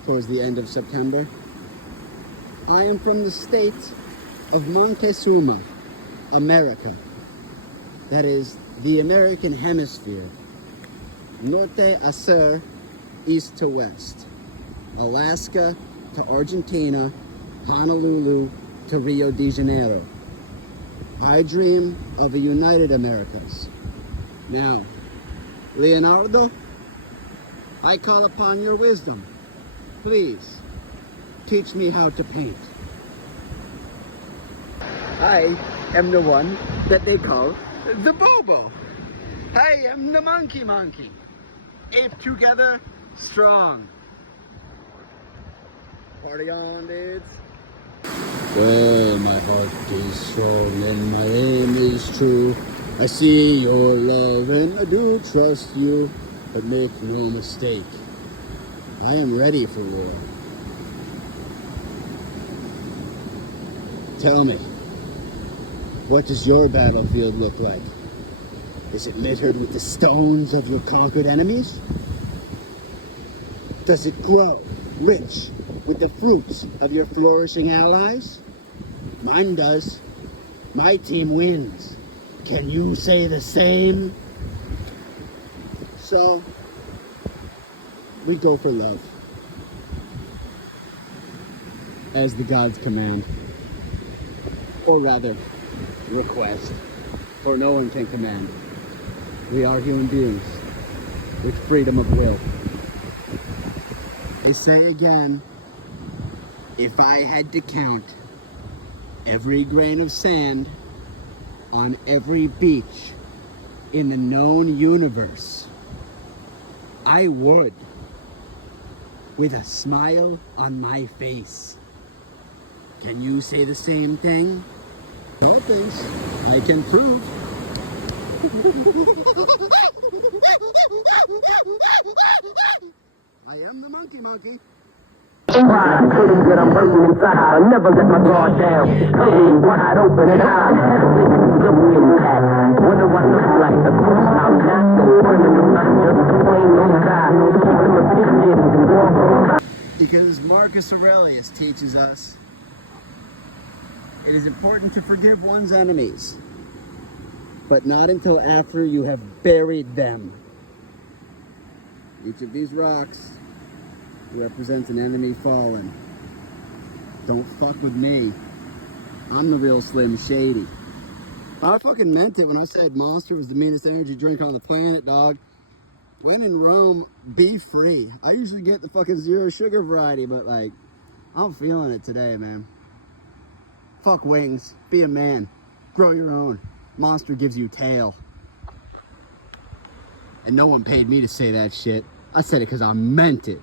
towards the end of September, I am from the state of Montezuma, America. That is the American hemisphere. Norte a sur, east to west. Alaska to Argentina, Honolulu to Rio de Janeiro. I dream of a united Americas. Now, Leonardo, I call upon your wisdom. Please, teach me how to paint. I am the one that they call the Bobo. I am the monkey. Ape together, strong. Party on, dudes. Well, my heart is strong and my aim is true. I see your love and I do trust you, but make no mistake, I am ready for war. Tell me, what does your battlefield look like? Is it littered with the stones of your conquered enemies? Does it grow rich with the fruits of your flourishing allies? Mine does. My team wins. Can you say the same? So, we go for love, as the gods command. Or rather, request, for no one can command. We are human beings with freedom of will. I say again, if I had to count every grain of sand on every beach in the known universe, I would, with a smile on my face. Can you say the same thing? No things I can prove. I am the monkey. Pride, feeling that I'm hurting inside. I never let my guard down. Closed, wide open and high. Looking intact. Wonder what looks like. Of course I'm not so burning. I'm not just a plain old guy. Keeping my distance and walk on. Because Marcus Aurelius teaches us it is important to forgive one's enemies, but not until after you have buried them. Each of these rocks represents an enemy fallen. Don't fuck with me. I'm the real Slim Shady. I fucking meant it when I said Monster was the meanest energy drink on the planet, dog. When in Rome, be free. I usually get the fucking zero sugar variety, but like, I'm feeling it today, man. Fuck wings. Be a man. Grow your own. Monster gives you tail. And no one paid me to say that shit. I said it because I meant it.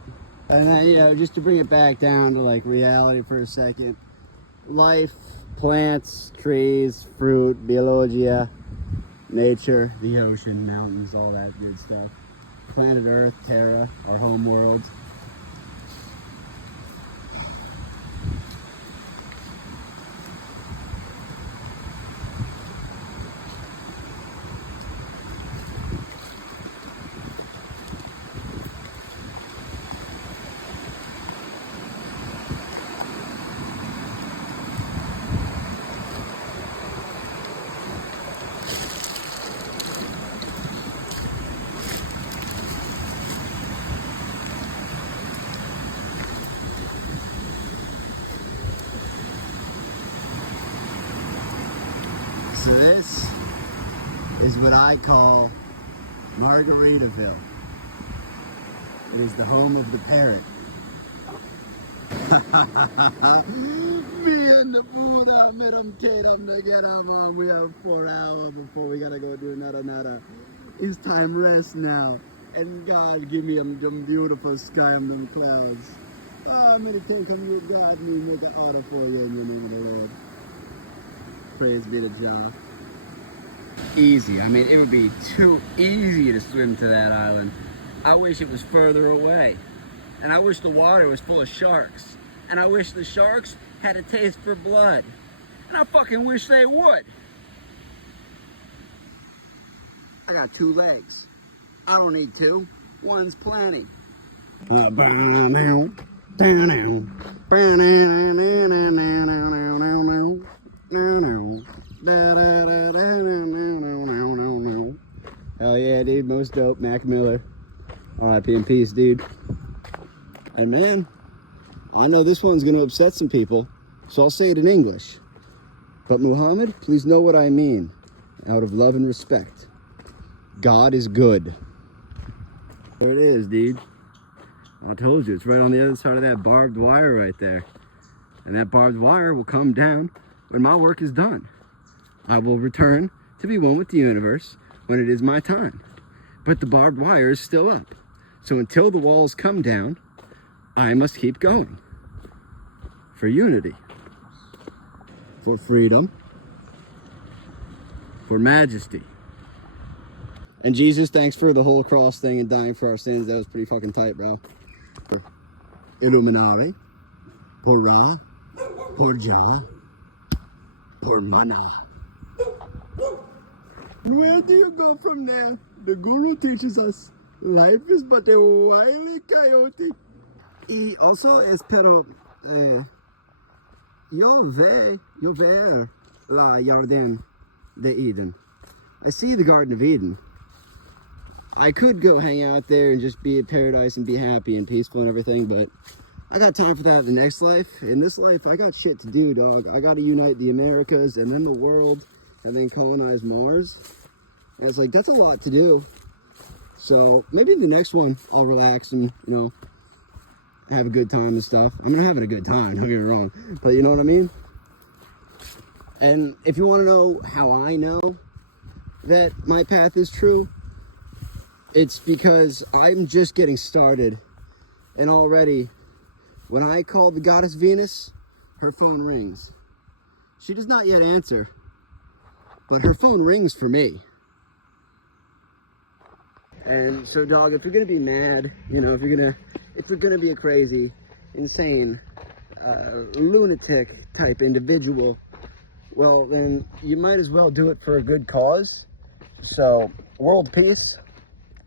And then, you know, just to bring it back down to like reality for a second. Life, plants, trees, fruit, biologia, nature, the ocean, mountains, all that good stuff. Planet Earth, Terra, our home world. So this is what I call Margaritaville. It is the home of the parrot. Me and the Buddha met them, Kate, to get them on. We have 4 hours before we gotta go do nada. It's time rest now. And God give me them beautiful sky and them clouds. Meditate on you, God, me make an order for you in the name of the Lord. Praise be to Jah. Easy. I mean, it would be too easy to swim to that island. I wish it was further away. And I wish the water was full of sharks. And I wish the sharks had a taste for blood. And I fucking wish they would. I got 2 legs. I don't need 2. One's plenty. Hell yeah, dude. Most dope. Mac Miller. R.I.P. in peace, dude. And man, I know this one's gonna upset some people, so I'll say it in English. But Muhammad, please know what I mean, out of love and respect. God is good. There it is, dude. I told you, it's right on the other side of that barbed wire right there. And that barbed wire will come down when my work is done. I will return to be one with the universe when it is my time. But the barbed wire is still up. So until the walls come down, I must keep going. For unity. for freedom, for majesty. And Jesus, thanks for the whole cross thing and dying for our sins. That was pretty fucking tight, bro. For Illuminati, por Ra, por Jah, por Mana. Where do you go from there? The guru teaches us life is but a wily coyote. Y also espero yo ver la Jardin de Eden. I see the Garden of Eden. I could go hang out there and just be in paradise and be happy and peaceful and everything, but I got time for that in the next life. In this life, I got shit to do, dog. I gotta unite the Americas and then the world and then colonize Mars. And it's like, that's a lot to do. So maybe the next one, I'll relax and, you know, have a good time and stuff. I mean, I'm having a good time, don't get me wrong, but you know what I mean? And if you want to know how I know that my path is true, it's because I'm just getting started. And already, when I call the goddess Venus, her phone rings. She does not yet answer, but her phone rings for me. And so, dog, if you're gonna be mad, you know, if you're gonna be a crazy, insane, lunatic type individual, well, then you might as well do it for a good cause. So, world peace,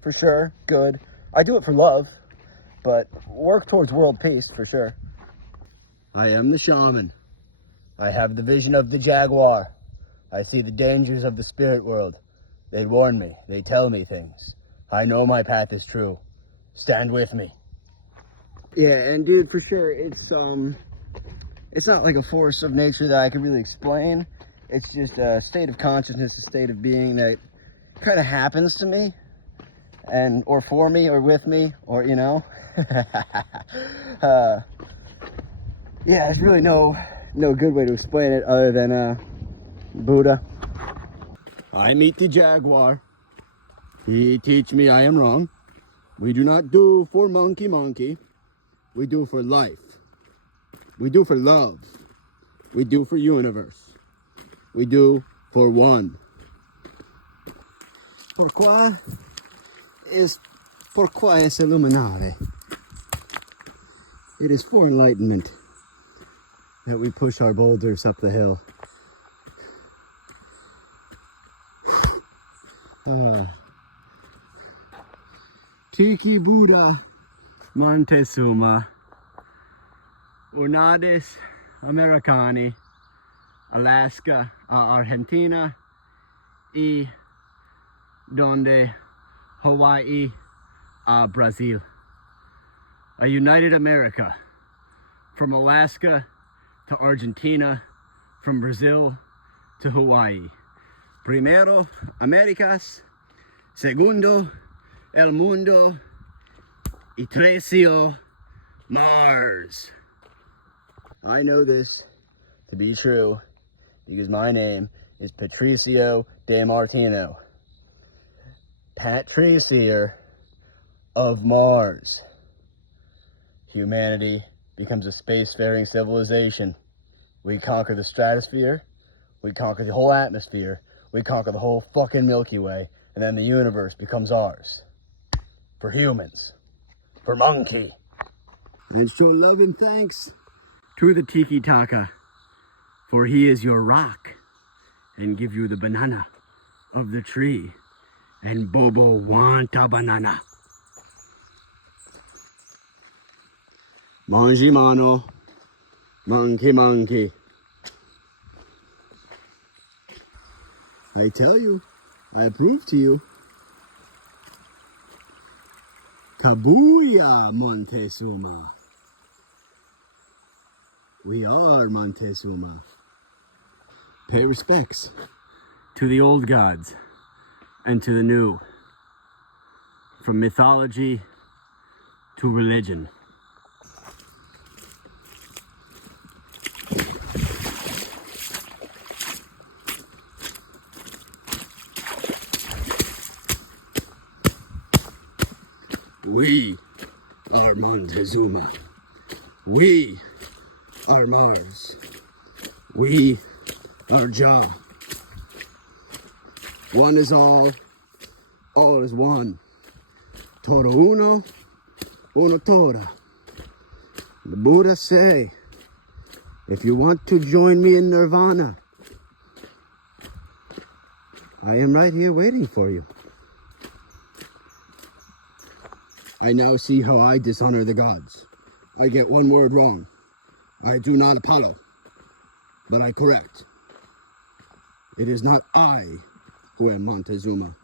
for sure, good. I do it for love, but work towards world peace, for sure. I am the shaman. I have the vision of the jaguar. I see the dangers of the spirit world. They warn me. They tell me things. I know my path is true. Stand with me. Yeah, and dude, for sure, it's not like a force of nature that I can really explain. It's just a state of consciousness, a state of being that kind of happens to me, and or for me, or with me, or you know. Yeah, there's really no good way to explain it other than Buddha. I meet the jaguar. He teach me I am wrong. We do not do for monkey. We do for life. We do for love. We do for universe. We do for one. Pourquoi es Illuminati? It is for enlightenment that we push our boulders up the hill. Tiki Buddha Montezuma Unades Americani Alaska Argentina y donde Hawaii Brazil. A united America from Alaska to Argentina, from Brazil to Hawaii. Primero Americas, segundo el mundo, y tercero Mars. I know this to be true because my name is Patricio De Martino, Patricier of Mars. Humanity becomes a spacefaring civilization. We conquer the stratosphere, we conquer the whole atmosphere, we conquer the whole fucking Milky Way, and then the universe becomes ours. For humans. For monkey. And show love and thanks to the Tiki Taka, for he is your rock, and give you the banana of the tree, and Bobo want a banana. Mangi mano, monkey. I tell you, I prove to you. Kabuya, Montezuma. We are Montezuma. Pay respects to the old gods and to the new. From mythology to religion. We are Montezuma. We are Mars. We our job. One is all is one. Todo uno, uno todo. The Buddha say, if you want to join me in nirvana, I am right here waiting for you. I now see how I dishonor the gods. I get one word wrong. I do not Apollo, but I correct. It is not I who am Montezuma.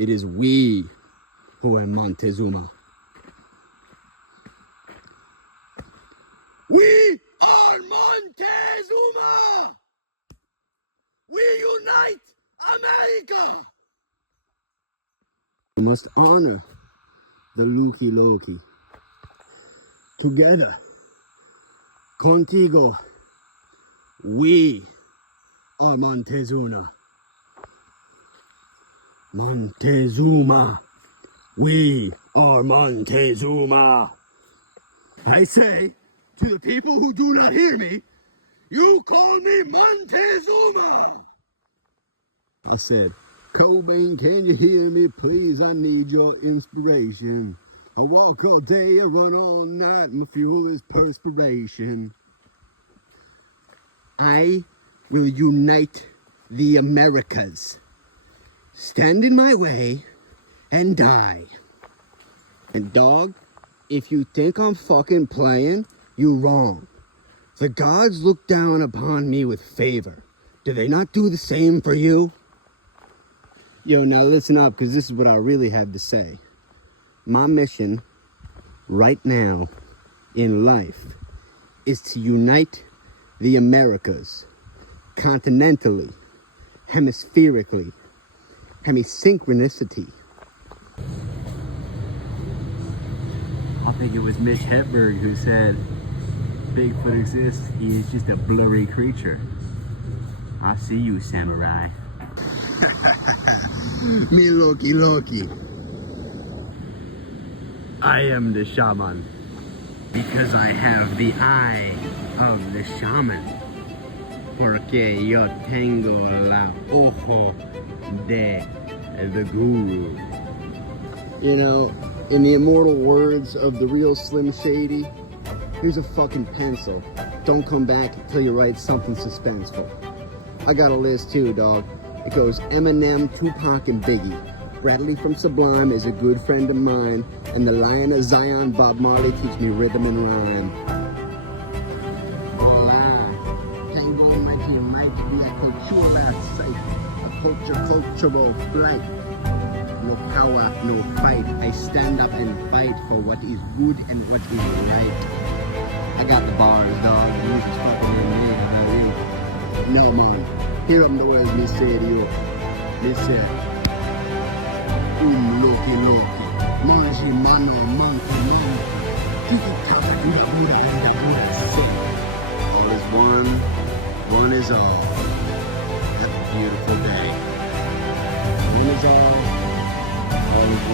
It is we who am Montezuma. We are Montezuma! We unite America! We must honor the Luki Loki. Together, contigo, we are Montezuma. Montezuma. We are Montezuma. I say to the people who do not hear me, you call me Montezuma. I said, Cobain, can you hear me? Please, I need your inspiration. I walk all day, I run all night, my fuel is perspiration. I will unite the Americas. Stand in my way and die. And dog, if you think I'm fucking playing, you're wrong. The gods look down upon me with favor. Do they not do the same for you? Yo, now listen up, because this is what I really have to say. My mission right now in life is to unite the Americas continentally, hemispherically, hemisynchronicity. I think it was Mitch Hedberg who said, Bigfoot exists, he is just a blurry creature. I see you, samurai. Me Loki. I am the shaman because I have the eye of the shaman. Porque yo tengo la ojo de the guru. You know, in the immortal words of the real Slim Shady, here's a fucking pencil. Don't come back until you write something suspenseful. I got a list too, dog. It goes Eminem, Tupac, and Biggie. Bradley from Sublime is a good friend of mine, and the Lion of Zion, Bob Marley, teach me rhythm and rhyme. Hola, tengo aquí might be a cultura sight, a cultural flight. No power, no fight. I stand up and fight for what is good and what is right. I got the bars, dog. The music's fucking in me. How about you? No, man. Hear them the words me say to you. Me say, Loki, Manji, Mano, Manka, all is one is all. That's a beautiful day. One is all is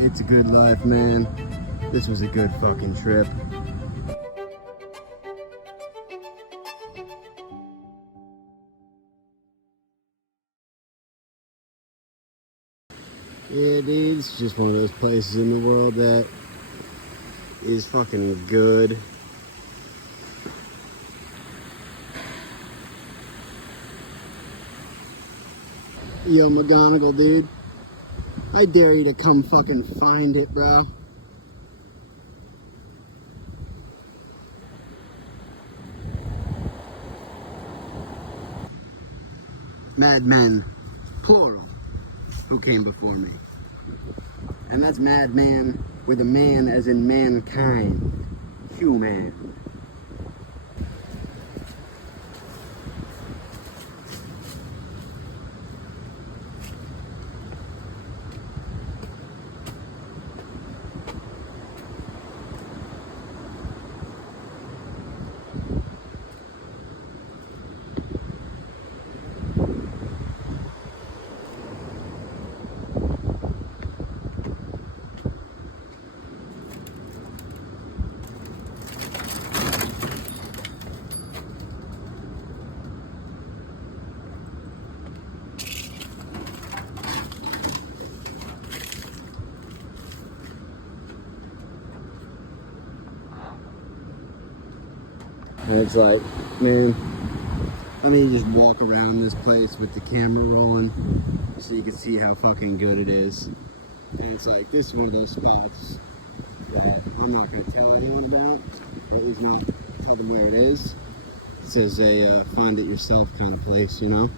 one. It's a good life, man. This was a good fucking trip. It is just one of those places in the world that is fucking good. Yo, McGonagall, dude. I dare you to come fucking find it, bro. Madmen, plural, who came before me. And that's madman with a man as in mankind, human. And it's like, man, let me just walk around this place with the camera rolling so you can see how fucking good it is. And it's like, this is one of those spots that I'm not going to tell anyone about, or at least not tell them where it is. This is a find it yourself kind of place, you know?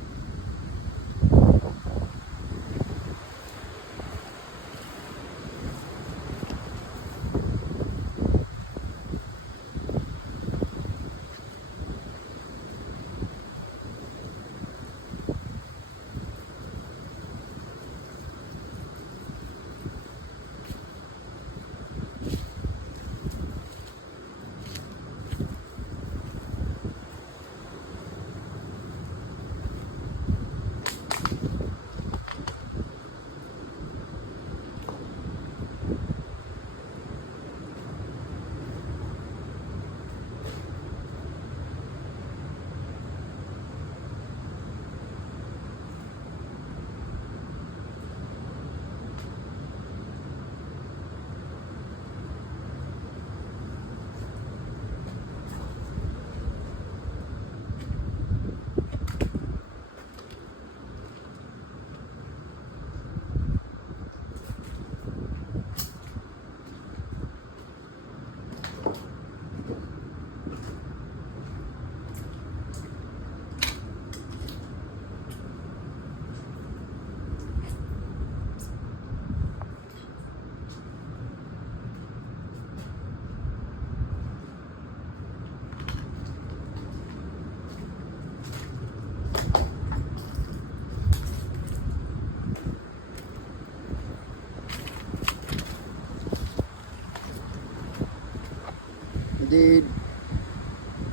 Dude,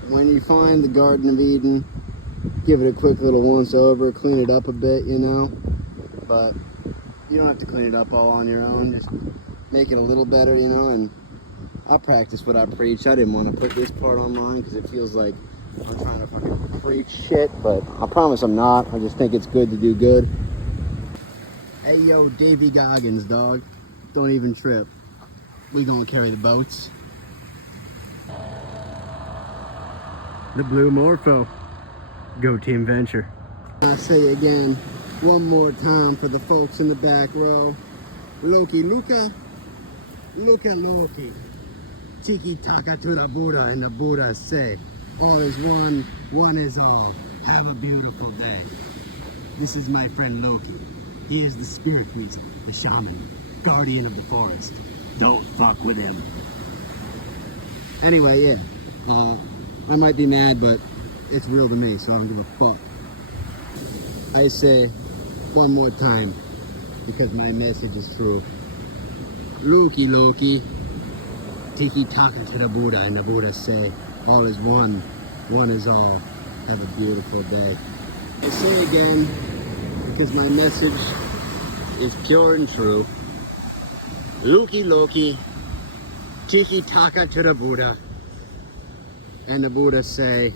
when you find the Garden of Eden, give it a quick little once over, clean it up a bit, you know, but you don't have to clean it up all on your own, just make it a little better, you know, and I'll practice what I preach. I didn't want to put this part online because it feels like I'm trying to fucking preach shit, but I promise I'm not. I just think it's good to do good. Hey yo, Davy Goggins, dog, don't even trip. We gonna carry the boats. The Blue Morpho. Go Team Venture. I say again, one more time for the folks in the back row. Loki Luka, Luka Loki. Tiki taka to the Buddha, and the Buddha say, all is one, one is all. Have a beautiful day. This is my friend Loki. He is the spirit priest, the shaman, guardian of the forest. Don't fuck with him. Anyway, yeah. I might be mad, but it's real to me, so I don't give a fuck. I say one more time, because my message is true. Loki Loki, tiki taka to the Buddha, and the Buddha say, all is one, one is all. Have a beautiful day. I say again, because my message is pure and true. Loki Loki, tiki taka to the Buddha, and the Buddha say,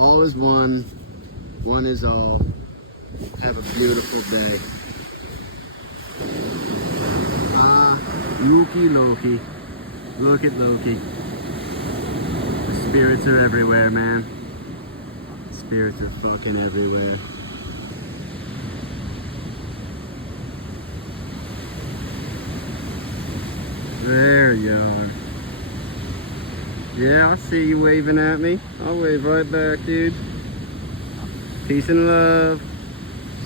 all is one, one is all. Have a beautiful day. Ah, Loki Loki. Look at Loki. The spirits are everywhere, man. The spirits are fucking everywhere. There you are. Yeah, I see you waving at me. I'll wave right back, dude. Peace and love.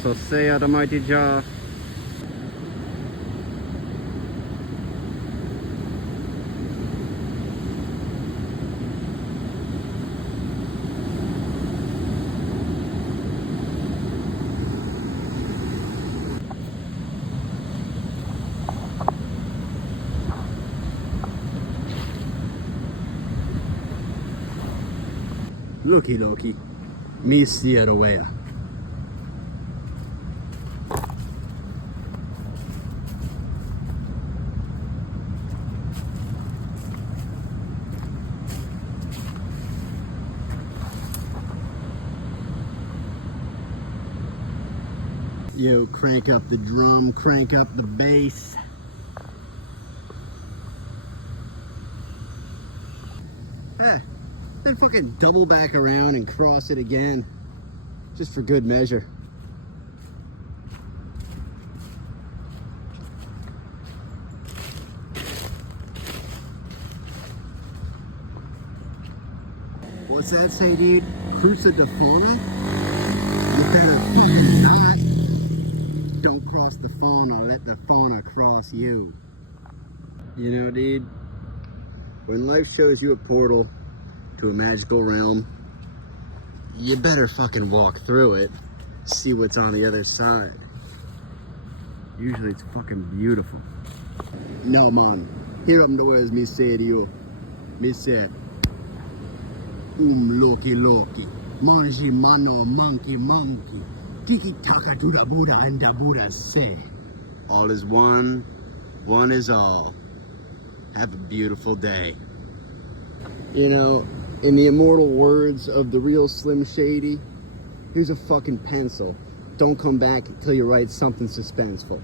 So say out of mighty Jah. Looky Loki, me see it away. Yo, crank up the drum, crank up the bass. Hey, Then fucking double back around and cross it again. Just for good measure. What's that say, dude? Crucer de fauna? You better fucking not. Don't cross the fauna, let the fauna cross you. You know, dude, when life shows you a portal to a magical realm, you better fucking walk through it, see what's on the other side. Usually it's fucking beautiful. No, man. Hear up the words me say to you. Me say, Loki Loki, Manji Mano Monkey Monkey, Tiki Taka to the Buddha and the Buddha say. All is one is all. Have a beautiful day. You know, in the immortal words of the real Slim Shady, here's a fucking pencil. Don't come back until you write something suspenseful.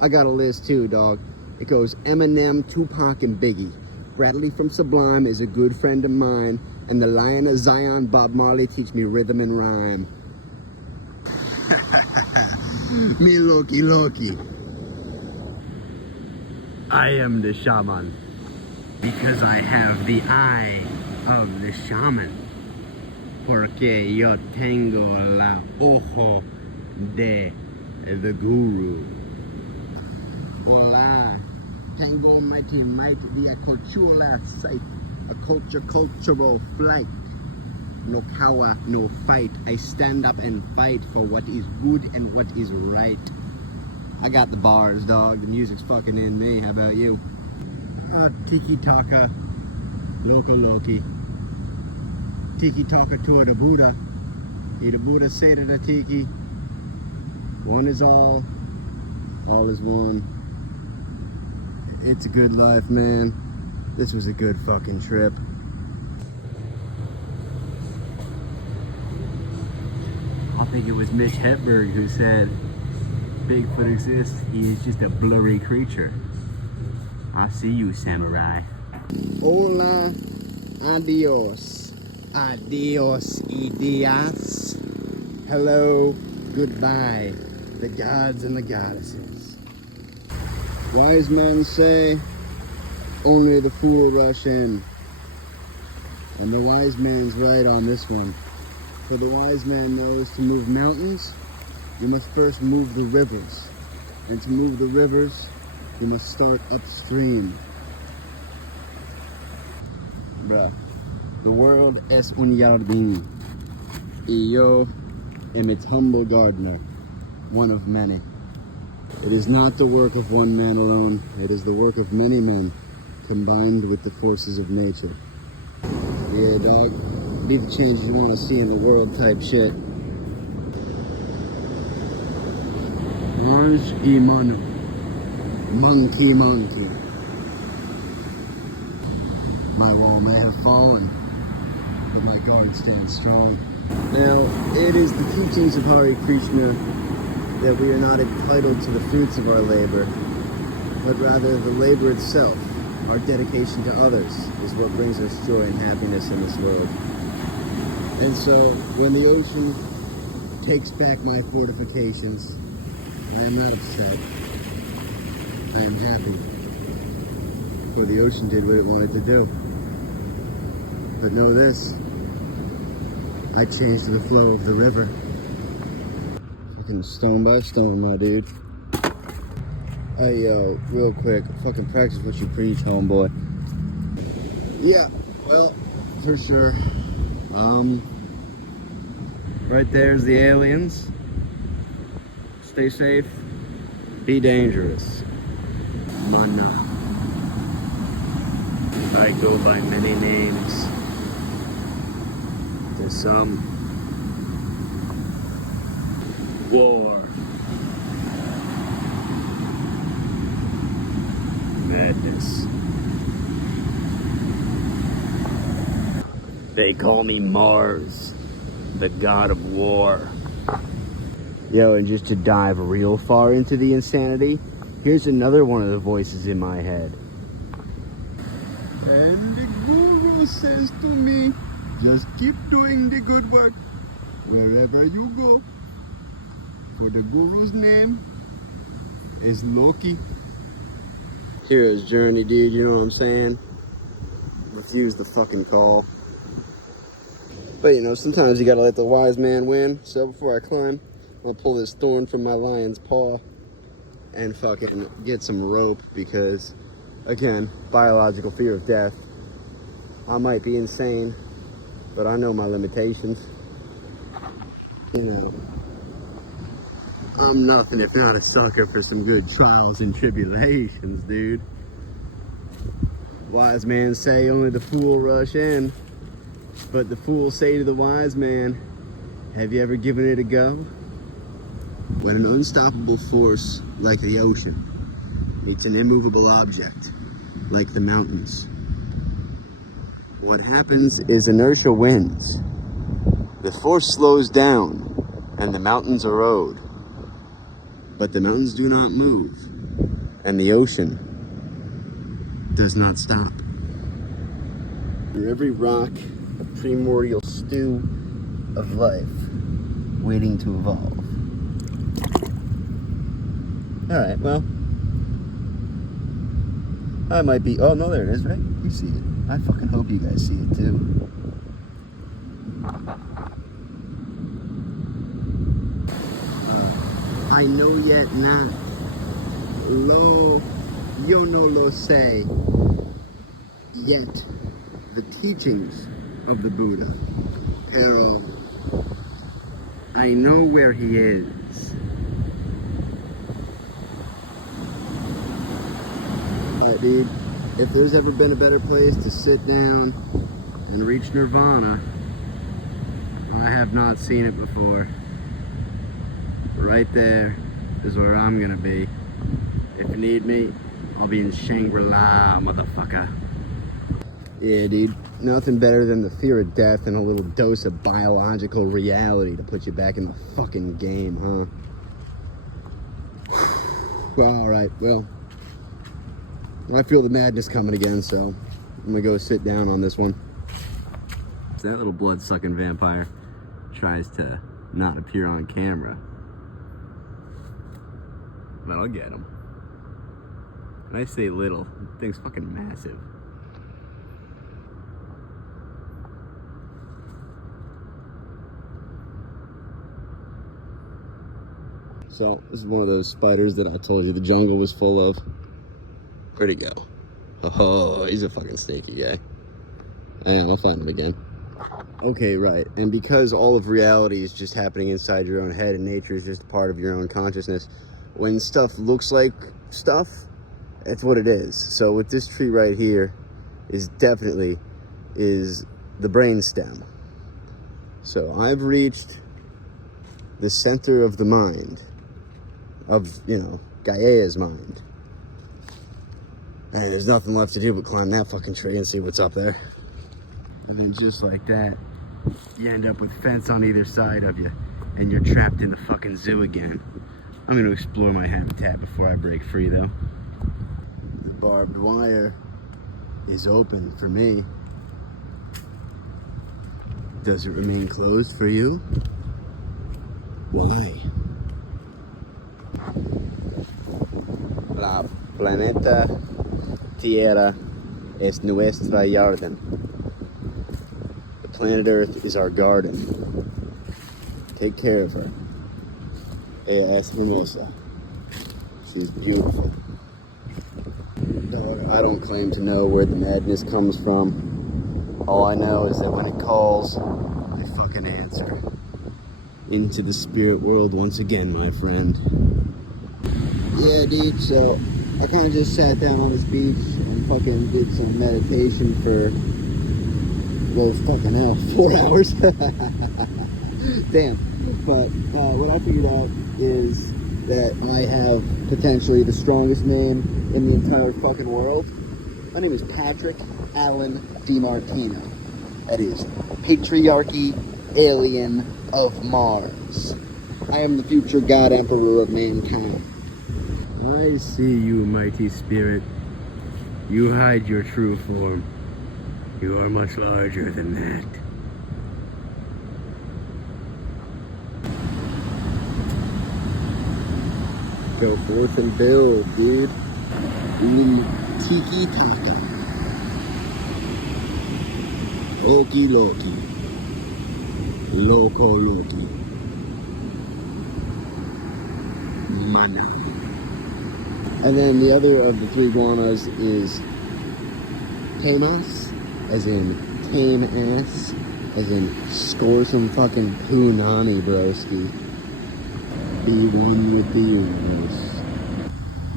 I got a list too, dog. It goes Eminem, Tupac, and Biggie. Bradley from Sublime is a good friend of mine, and the Lion of Zion, Bob Marley, teach me rhythm and rhyme. Me Loki Loki. I am the shaman because I have the eye of the shaman. Porque yo tengo la ojo de the guru. Hola, tengo mighty might the cultural sight, a cultural flight. No cower, no fight. I stand up and fight for what is good and what is right. I got the bars, dog. The music's fucking in me. How about you? Tiki taka, loco loki. Tiki taka to the Buddha. The Buddha say to the tiki, one is all is one. It's a good life, man. This was a good fucking trip. I think it was Mitch Hedberg who said, Bigfoot exists, he is just a blurry creature. I see you, samurai. Hola, adios. Adios, idios. Hello, goodbye, the gods and the goddesses. Wise men say, only the fool rush in. And the wise man's right on this one. For the wise man knows to move mountains, you must first move the rivers. And to move the rivers, you must start upstream. Bruh, the world es un jardín. Y yo am its humble gardener, one of many. It is not the work of one man alone, it is the work of many men, combined with the forces of nature. Yeah, dog, be the changes you want to see in the world type shit. Mange y mano. Monkey, monkey. My wall may have fallen, but my guard stands strong. Now, it is the teachings of Hare Krishna that we are not entitled to the fruits of our labor, but rather the labor itself, our dedication to others, is what brings us joy and happiness in this world. And so, when the ocean takes back my fortifications, I am not upset. I am happy. For the ocean did what it wanted to do. But know this, I changed the flow of the river. Fucking stone by stone, my dude. Hey, yo, real quick, fucking practice what you preach, homeboy. Yeah, well, for sure. Right there's the aliens. Stay safe, be dangerous. Mana. I go by many names. To some, war, madness. They call me Mars, the god of war. Yo, and just to dive real far into the insanity, here's another one of the voices in my head. And the guru says to me, Just keep doing the good work wherever you go. For the guru's name is Loki. Hero's journey, dude, you know what I'm saying? Refuse the fucking call. But you know, sometimes you gotta let the wise man win. So before I climb, I'll pull this thorn from my lion's paw and fucking get some rope because, again, biological fear of death. I might be insane, but I know my limitations. You know, I'm nothing if not a sucker for some good trials and tribulations, dude. Wise men say only the fool rush in, but the fool say to the wise man, have you ever given it a go? When an unstoppable force like the ocean meets an immovable object like the mountains, what happens is inertia wins. The force slows down and the mountains erode. But the mountains do not move and the ocean does not stop. For every rock, a primordial stew of life waiting to evolve. Alright, well, I might be, oh no, there it is, right? You see it. I fucking hope you guys see it too. I know yet not. Lo, yo no lo sé. Yet the teachings of the Buddha. Pero I know where he is. Alright, dude. If there's ever been a better place to sit down and reach nirvana, I have not seen it before. Right there is where I'm gonna be. If you need me, I'll be in Shangri-La, motherfucker. Yeah, dude. Nothing better than the fear of death and a little dose of biological reality to put you back in the fucking game, huh? Well, alright, well. I feel the madness coming again, so I'm gonna go sit down on this one. That little blood-sucking vampire tries to not appear on camera. But I'll get him. And I say little, the thing's fucking massive. So, this is one of those spiders that I told you the jungle was full of. Where'd he go? Oh, he's a fucking sneaky guy. Hang on, I'll find him again. Okay, right. And because all of reality is just happening inside your own head and nature is just a part of your own consciousness, when stuff looks like stuff, that's what it is. So with this tree right here is definitely the brain stem. So I've reached the center of the mind, of, you know, Gaia's mind. And there's nothing left to do but climb that fucking tree and see what's up there. And then just like that, you end up with fence on either side of you, and you're trapped in the fucking zoo again. I'm gonna explore my habitat before I break free though. The barbed wire is open for me. Does it remain closed for you? Why? La planeta Tierra es nuestra garden. The planet Earth is our garden. Take care of her. Ella es hermosa. She's beautiful. No, I don't claim to know where the madness comes from. All I know is that when it calls, I fucking answer. Into the spirit world once again, my friend. Yeah, dude, so I kind of just sat down on this beach and fucking did some meditation for, well, fucking hell, 4 hours. Damn. But what I figured out is that I have potentially the strongest name in the entire fucking world. My name is Patrick Allen DiMartino. That is Patriarchy Alien of Mars. I am the future God Emperor of mankind. I see you, mighty spirit. You hide your true form. You are much larger than that. Go forth and build, dude. Tiki taka. Okie Loki. Loco Loki. Mana. And then the other of the three iguanas is Tamas, as in tame ass, as in score some fucking punani, broski. Be one with the universe.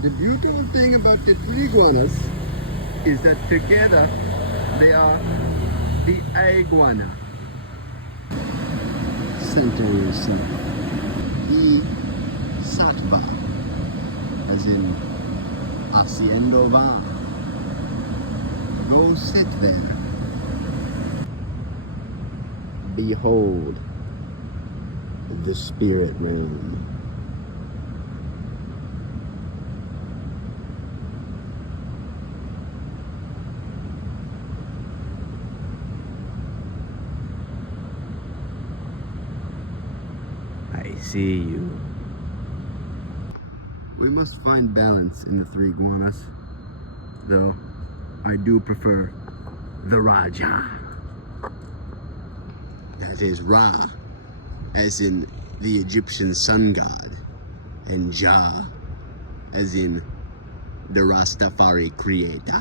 The beautiful thing about the three iguanas is that together they are the iguana. Center yourself. The Satva, as in haciendo va. Go sit there. Behold the spirit realm. I see you. We must find balance in the three iguanas, though I do prefer the Raja. That is Ra, as in the Egyptian sun god, and Jah, as in the Rastafari creator.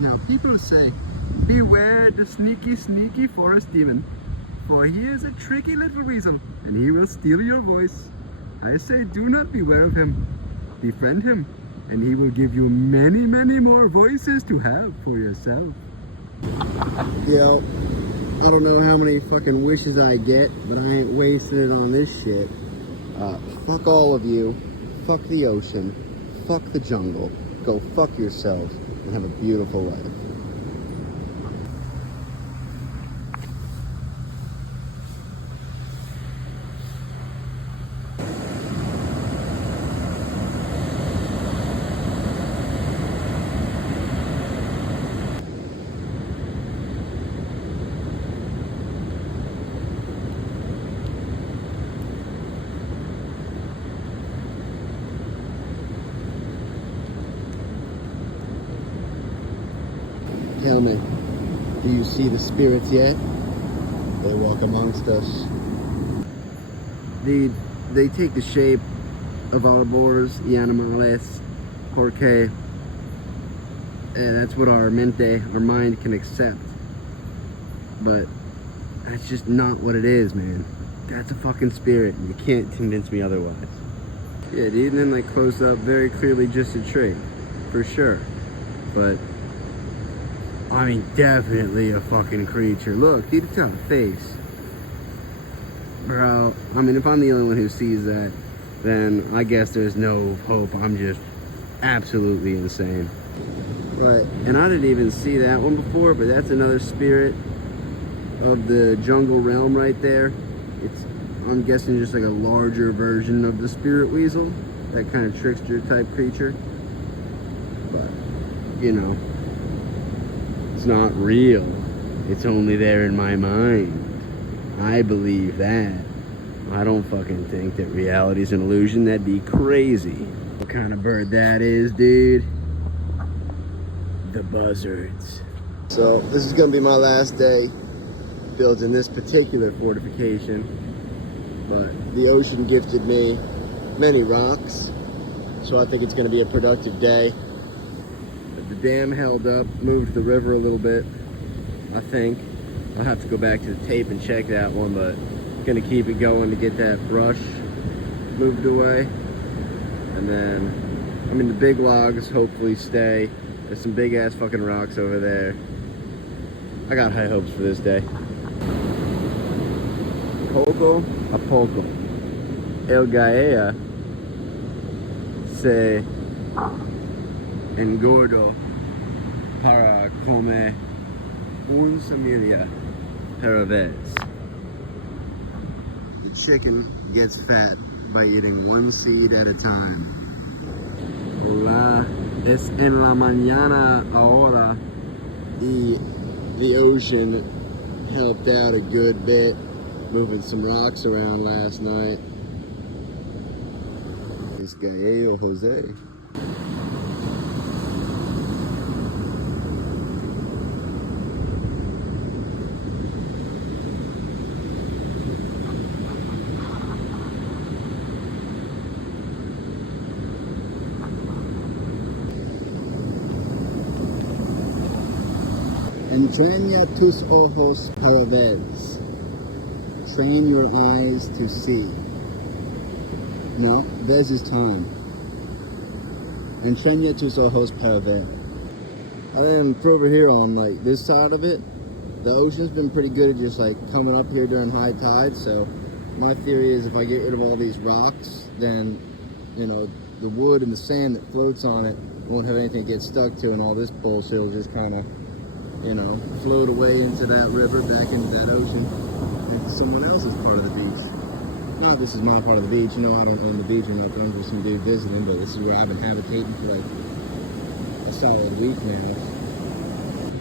Now people say, beware the sneaky, sneaky forest demon, for he is a tricky little weasel, and he will steal your voice. I say do not beware of him. Befriend him, and he will give you many, many more voices to have for yourself. Yo, I don't know how many fucking wishes I get, but I ain't wasting it on this shit. Fuck all of you. Fuck the ocean. Fuck the jungle. Go fuck yourselves and have a beautiful life. Tell me, do you see the spirits yet? They walk amongst us. They take the shape of our borders, y animales, porque, and that's what our mente, our mind can accept. But that's just not what it is, man. That's a fucking spirit, and you can't convince me otherwise. Yeah, dude, and then like close up, very clearly just a tree, for sure. But I mean, definitely a fucking creature. Look, dude, it's got a face. Bro, I mean, if I'm the only one who sees that, then I guess there's no hope. I'm just absolutely insane. Right, and I didn't even see that one before, but that's another spirit of the jungle realm right there. It's, I'm guessing, just like a larger version of the spirit weasel. That kind of trickster type creature. But, you know, it's not real. It's only there in my mind. I believe that. I don't fucking think that reality's an illusion. That'd be crazy. What kind of bird that is, dude? The buzzards. So this is gonna be my last day building this particular fortification. But the ocean gifted me many rocks. So I think it's gonna be a productive day. The dam held up, moved the river a little bit, I think. I'll have to go back to the tape and check that one, but I'm gonna keep it going to get that brush moved away. And then, I mean, the big logs hopefully stay. There's some big ass fucking rocks over there. I got high hopes for this day. Poco a poco, el gaea se engordo para comer un semilla per vez. The chicken gets fat by eating one seed at a time. Hola, es en la mañana ahora. The ocean helped out a good bit, moving some rocks around last night. This Gallo Jose. Entraña tus ojos para ver. Train your eyes to see. No, vez is time. Entraña tus ojos para ver. And then for over here on like this side of it, the ocean's been pretty good at just like coming up here during high tide. So my theory is if I get rid of all these rocks, then, you know, the wood and the sand that floats on it won't have anything to get stuck to, and all this bullshit will just kind of, you know, float away into that river, back into that ocean, into someone else's part of the beach. Not this is my part of the beach, you know, I don't own the beach or nothing, I'm just some dude visiting, but this is where I've been habitating for like a solid week now.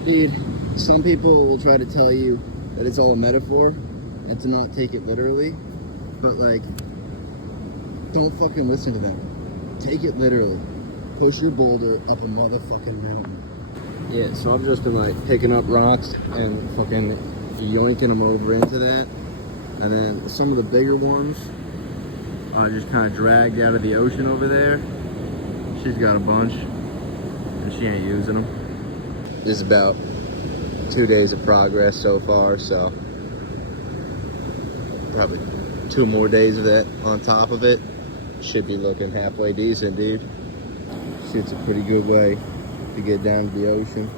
Dude, some people will try to tell you that it's all a metaphor and to not take it literally, but like, don't fucking listen to them. Take it literally. Push your boulder up a motherfucking mountain. Yeah, so I've just been like picking up rocks and fucking yoinking them over into that. And then some of the bigger ones I just kind of dragged out of the ocean over there. She's got a bunch and she ain't using them. This is about 2 days of progress so far, so probably 2 more days of that on top of it. Should be looking halfway decent, dude. Shit's a pretty good way to get down to the ocean,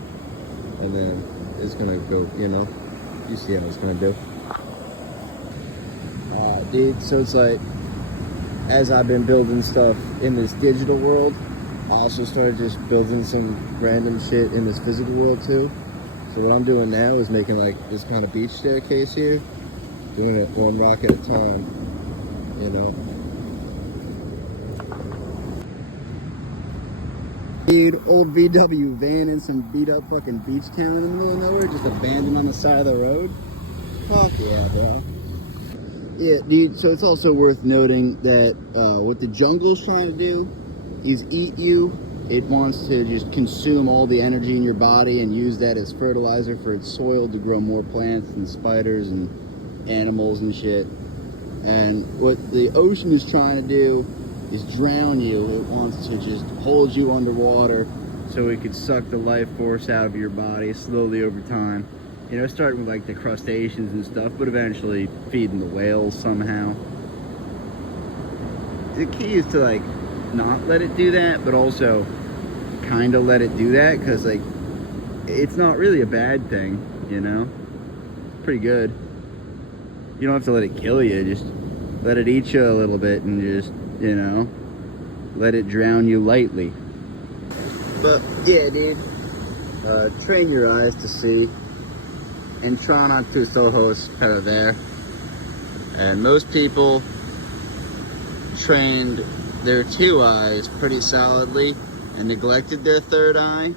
and then it's gonna go, you know, you see how it's gonna do. Dude, so it's like, as I've been building stuff in this digital world, I also started just building some random shit in this physical world too. So what I'm doing now is making like this kind of beach staircase here, doing it one rock at a time, you know. Dude, old VW van in some beat up fucking beach town in the middle of nowhere, just abandoned on the side of the road. Fuck yeah, bro. Yeah, dude, so it's also worth noting that what the jungle's trying to do is eat you. It wants to just consume all the energy in your body and use that as fertilizer for its soil to grow more plants and spiders and animals and shit. And what the ocean is trying to do is drown you. It wants to just hold you underwater so it could suck the life force out of your body slowly over time. You know, starting with like the crustaceans and stuff, but eventually feeding the whales somehow. The key is to like not let it do that, but also kind of let it do that, because like it's not really a bad thing, you know? Pretty good. You don't have to let it kill you, just let it eat you a little bit and just, you know, let it drown you lightly. But yeah, dude, train your eyes to see and try not tus ojos para ver. And most people trained their 2 eyes pretty solidly and neglected their 3rd eye.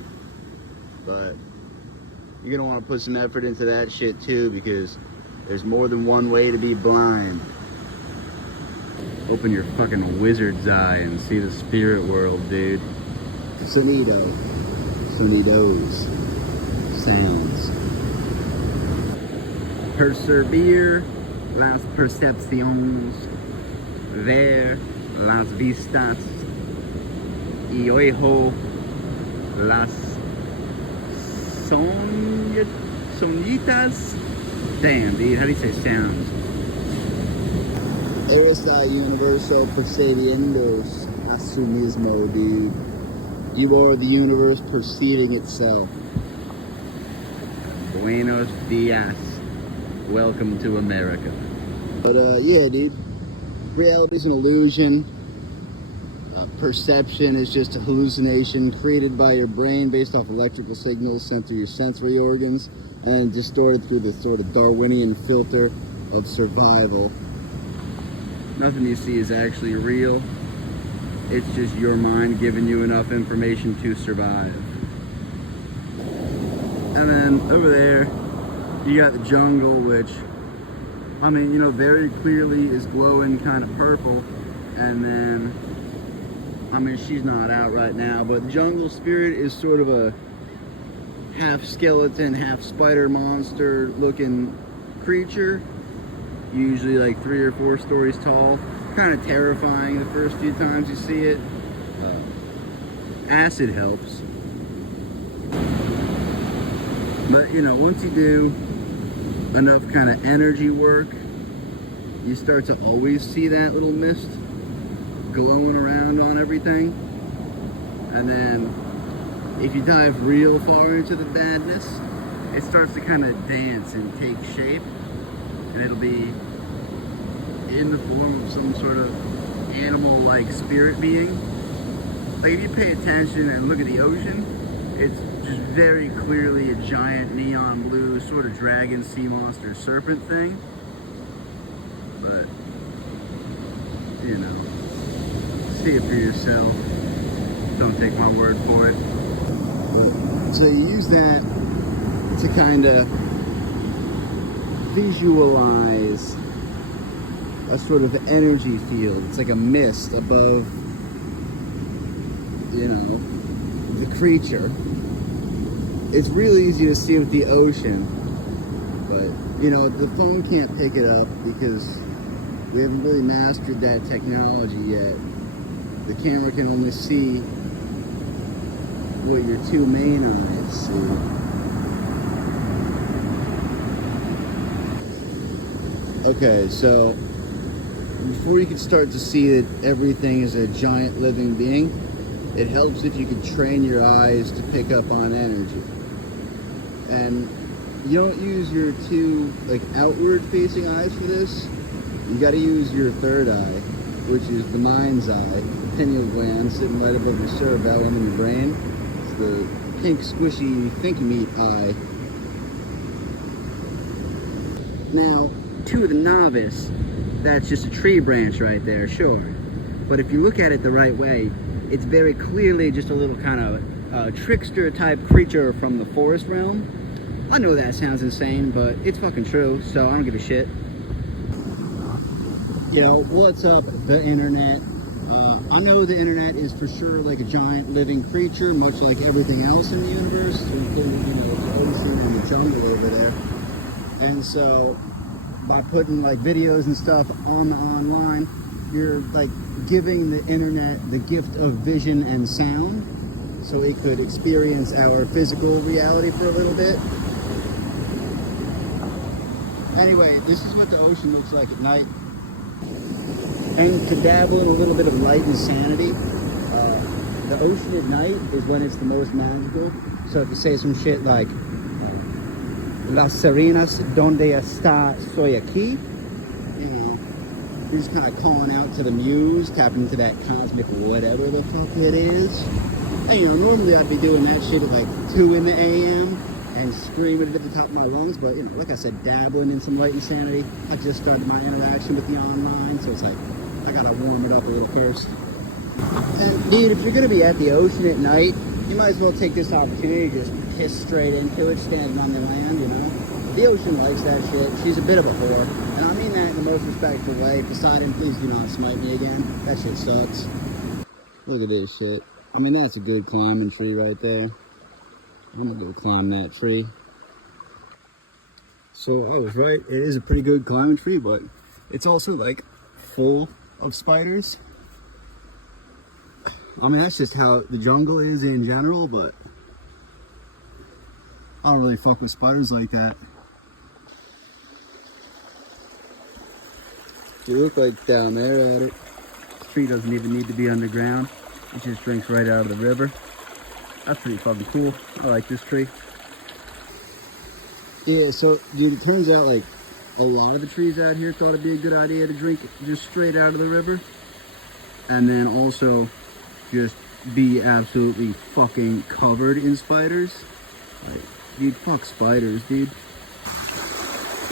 But you're gonna want to put some effort into that shit too, because there's more than one way to be blind. Open your fucking wizard's eye and see the spirit world, dude. Sonido. Sonidos. Sounds. Persevere las percepciones, ver las vistas, y oigo las sonitas. Damn, dude, how do you say sounds? Eres la universo percibiéndose a su mismo, dude. You are the universe perceiving itself. Buenos dias. Welcome to America. But yeah, dude, reality is an illusion. Perception is just a hallucination created by your brain based off electrical signals sent through your sensory organs and distorted through the sort of Darwinian filter of survival. Nothing you see is actually real. It's just your mind giving you enough information to survive. And then over there, you got the jungle, which, I mean, you know, very clearly is glowing kind of purple. And then, I mean, she's not out right now, but the jungle spirit is sort of a half skeleton, half spider monster looking creature. Usually like 3 or 4 stories tall. Kind of terrifying the first few times you see it. Acid helps. But you know, once you do enough kind of energy work, you start to always see that little mist glowing around on everything. And then if you dive real far into the badness, it starts to kind of dance and take shape. And it'll be in the form of some sort of animal-like spirit being. Like if you pay attention and look at the ocean, it's just very clearly a giant neon blue sort of dragon, sea monster, serpent thing. But, you know, see it for yourself. Don't take my word for it. So you use that to kind of visualize a sort of energy field. It's like a mist above, you know, the creature. It's really easy to see with the ocean, but you know, the phone can't pick it up because we haven't really mastered that technology yet. The camera can only see what your 2 main eyes see. Okay, so before you can start to see that everything is a giant living being, it helps if you can train your eyes to pick up on energy. And you don't use your 2 like outward facing eyes for this. You got to use your 3rd eye, which is the mind's eye, the pineal gland sitting right above your cerebellum in your brain. It's the pink squishy think meat eye. Now, to the novice, that's just a tree branch right there, sure. But if you look at it the right way, it's very clearly just a little kind of trickster type creature from the forest realm. I know that sounds insane, but it's fucking true, so I don't give a shit. You know, what's up, the internet? I know the internet is for sure like a giant living creature, much like everything else in the universe, including, you know, the ocean and the jungle over there. And so, by putting like videos and stuff on the online, you're like giving the internet the gift of vision and sound so it could experience our physical reality for a little bit. Anyway, this is what the ocean looks like at night. And to dabble in a little bit of light and sanity, the ocean at night is when it's the most magical. So if you say some shit like Las Serenas, donde está, soy aquí. And you're just kind of calling out to the muse, tapping into that cosmic whatever the fuck it is. And you know, normally I'd be doing that shit at like 2 in the AM and screaming it at the top of my lungs, but you know, like I said, dabbling in some light and sanity. I just started my interaction with the online, so it's like, I gotta warm it up a little first. And dude, if you're gonna be at the ocean at night, you might as well take this opportunity to just piss straight into it, standing on the land, you know? The ocean likes that shit. She's a bit of a whore. And I mean that in the most respectful way. Poseidon, please do not smite me again. That shit sucks. Look at this shit. I mean, that's a good climbing tree right there. I'm gonna go climb that tree. So I was right. It is a pretty good climbing tree, but it's also like full of spiders. I mean, that's just how the jungle is in general, but I don't really fuck with spiders like that. You look like down there at it. This tree doesn't even need to be underground. It just drinks right out of the river. That's pretty fucking cool. I like this tree. Yeah, so dude, it turns out like a lot of the trees out here thought it'd be a good idea to drink just straight out of the river. And then also just be absolutely fucking covered in spiders. Like, dude, fuck spiders, dude.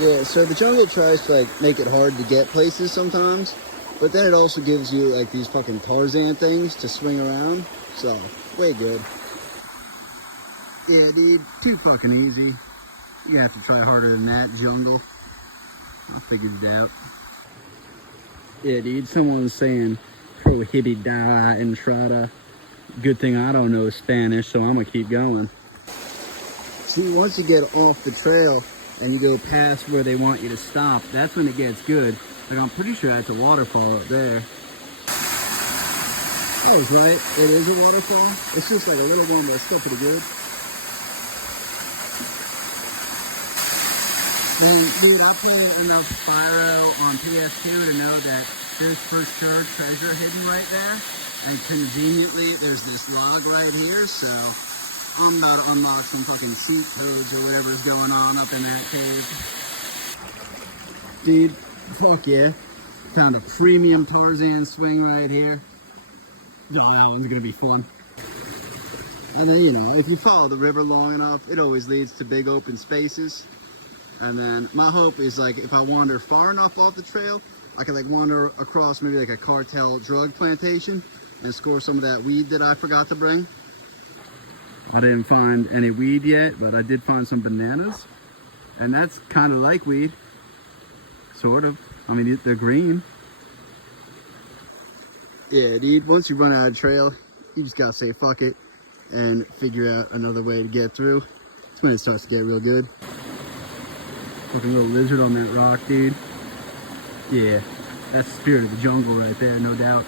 Yeah, so the jungle tries to like make it hard to get places sometimes. But then it also gives you like these fucking Tarzan things to swing around. So, way good. Yeah, dude, too fucking easy. You're gonna have to try harder than that, jungle. I figured it out. Yeah, dude, someone's saying prohibida entrada. Good thing I don't know Spanish, so I'm gonna keep going. See, once you get off the trail and you go past where they want you to stop, that's when it gets good. Like, I'm pretty sure that's a waterfall up there. I was right, it is a waterfall. It's just like a little one, but it's still pretty good. Man, dude, I play enough Spyro on PS2 to know that there's for sure treasure hidden right there. And conveniently, there's this log right here, so I'm about to unlock some fucking cheat codes or whatever's going on up in that cave. Dude, fuck yeah. Found a premium Tarzan swing right here. Oh, that one's gonna be fun. And then, you know, if you follow the river long enough, it always leads to big open spaces. And then my hope is, like, if I wander far enough off the trail, I could like wander across maybe like a cartel drug plantation and score some of that weed that I forgot to bring. I didn't find any weed yet, but I did find some bananas. And that's kind of like weed. Sort of. I mean, they're green. Yeah, dude, once you run out of trail, you just gotta say fuck it and figure out another way to get through. That's when it starts to get real good. Fucking little lizard on that rock, dude. Yeah, that's the spirit of the jungle right there, no doubt.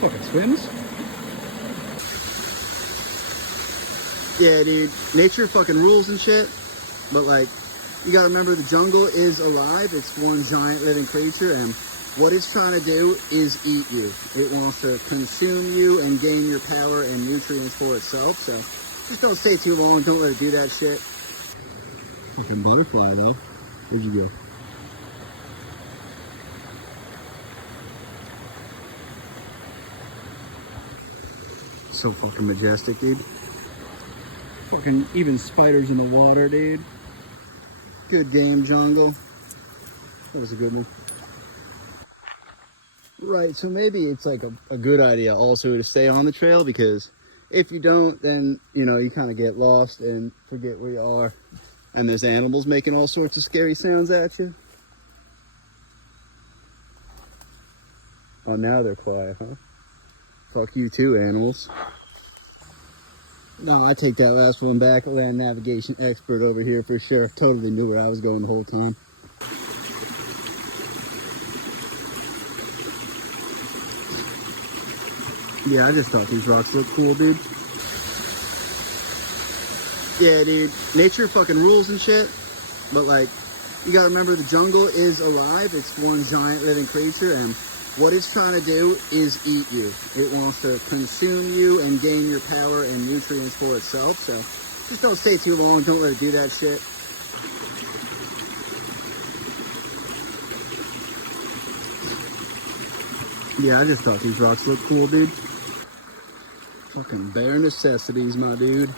Fucking swims. Yeah, dude, nature fucking rules and shit, but like, you gotta remember the jungle is alive. It's one giant living creature, and what it's trying to do is eat you. It wants to consume you and gain your power and nutrients for itself, so just don't stay too long. Don't let it do that shit. Fucking butterfly, though. Where'd you go? So fucking majestic, dude. Fucking even spiders in the water, dude. Good game, jungle. That was a good one. Right, so maybe it's like a good idea also to stay on the trail, because if you don't, then, you know, you kind of get lost and forget where you are. And there's animals making all sorts of scary sounds at you. Oh, now they're quiet, huh? Fuck you too, animals. No, I take that last one back. Land navigation expert over here for sure. Totally knew where I was going the whole time. Yeah, I just thought these rocks look cool, dude. Yeah, dude, nature fucking rules and shit, but like, you gotta remember the jungle is alive. It's one giant living creature, and what it's trying to do is eat you. It wants to consume you and gain your power and nutrients for itself, so just don't stay too long. Don't let it do that shit. Yeah, I just thought these rocks look cool, dude. Fucking bare necessities, my dude.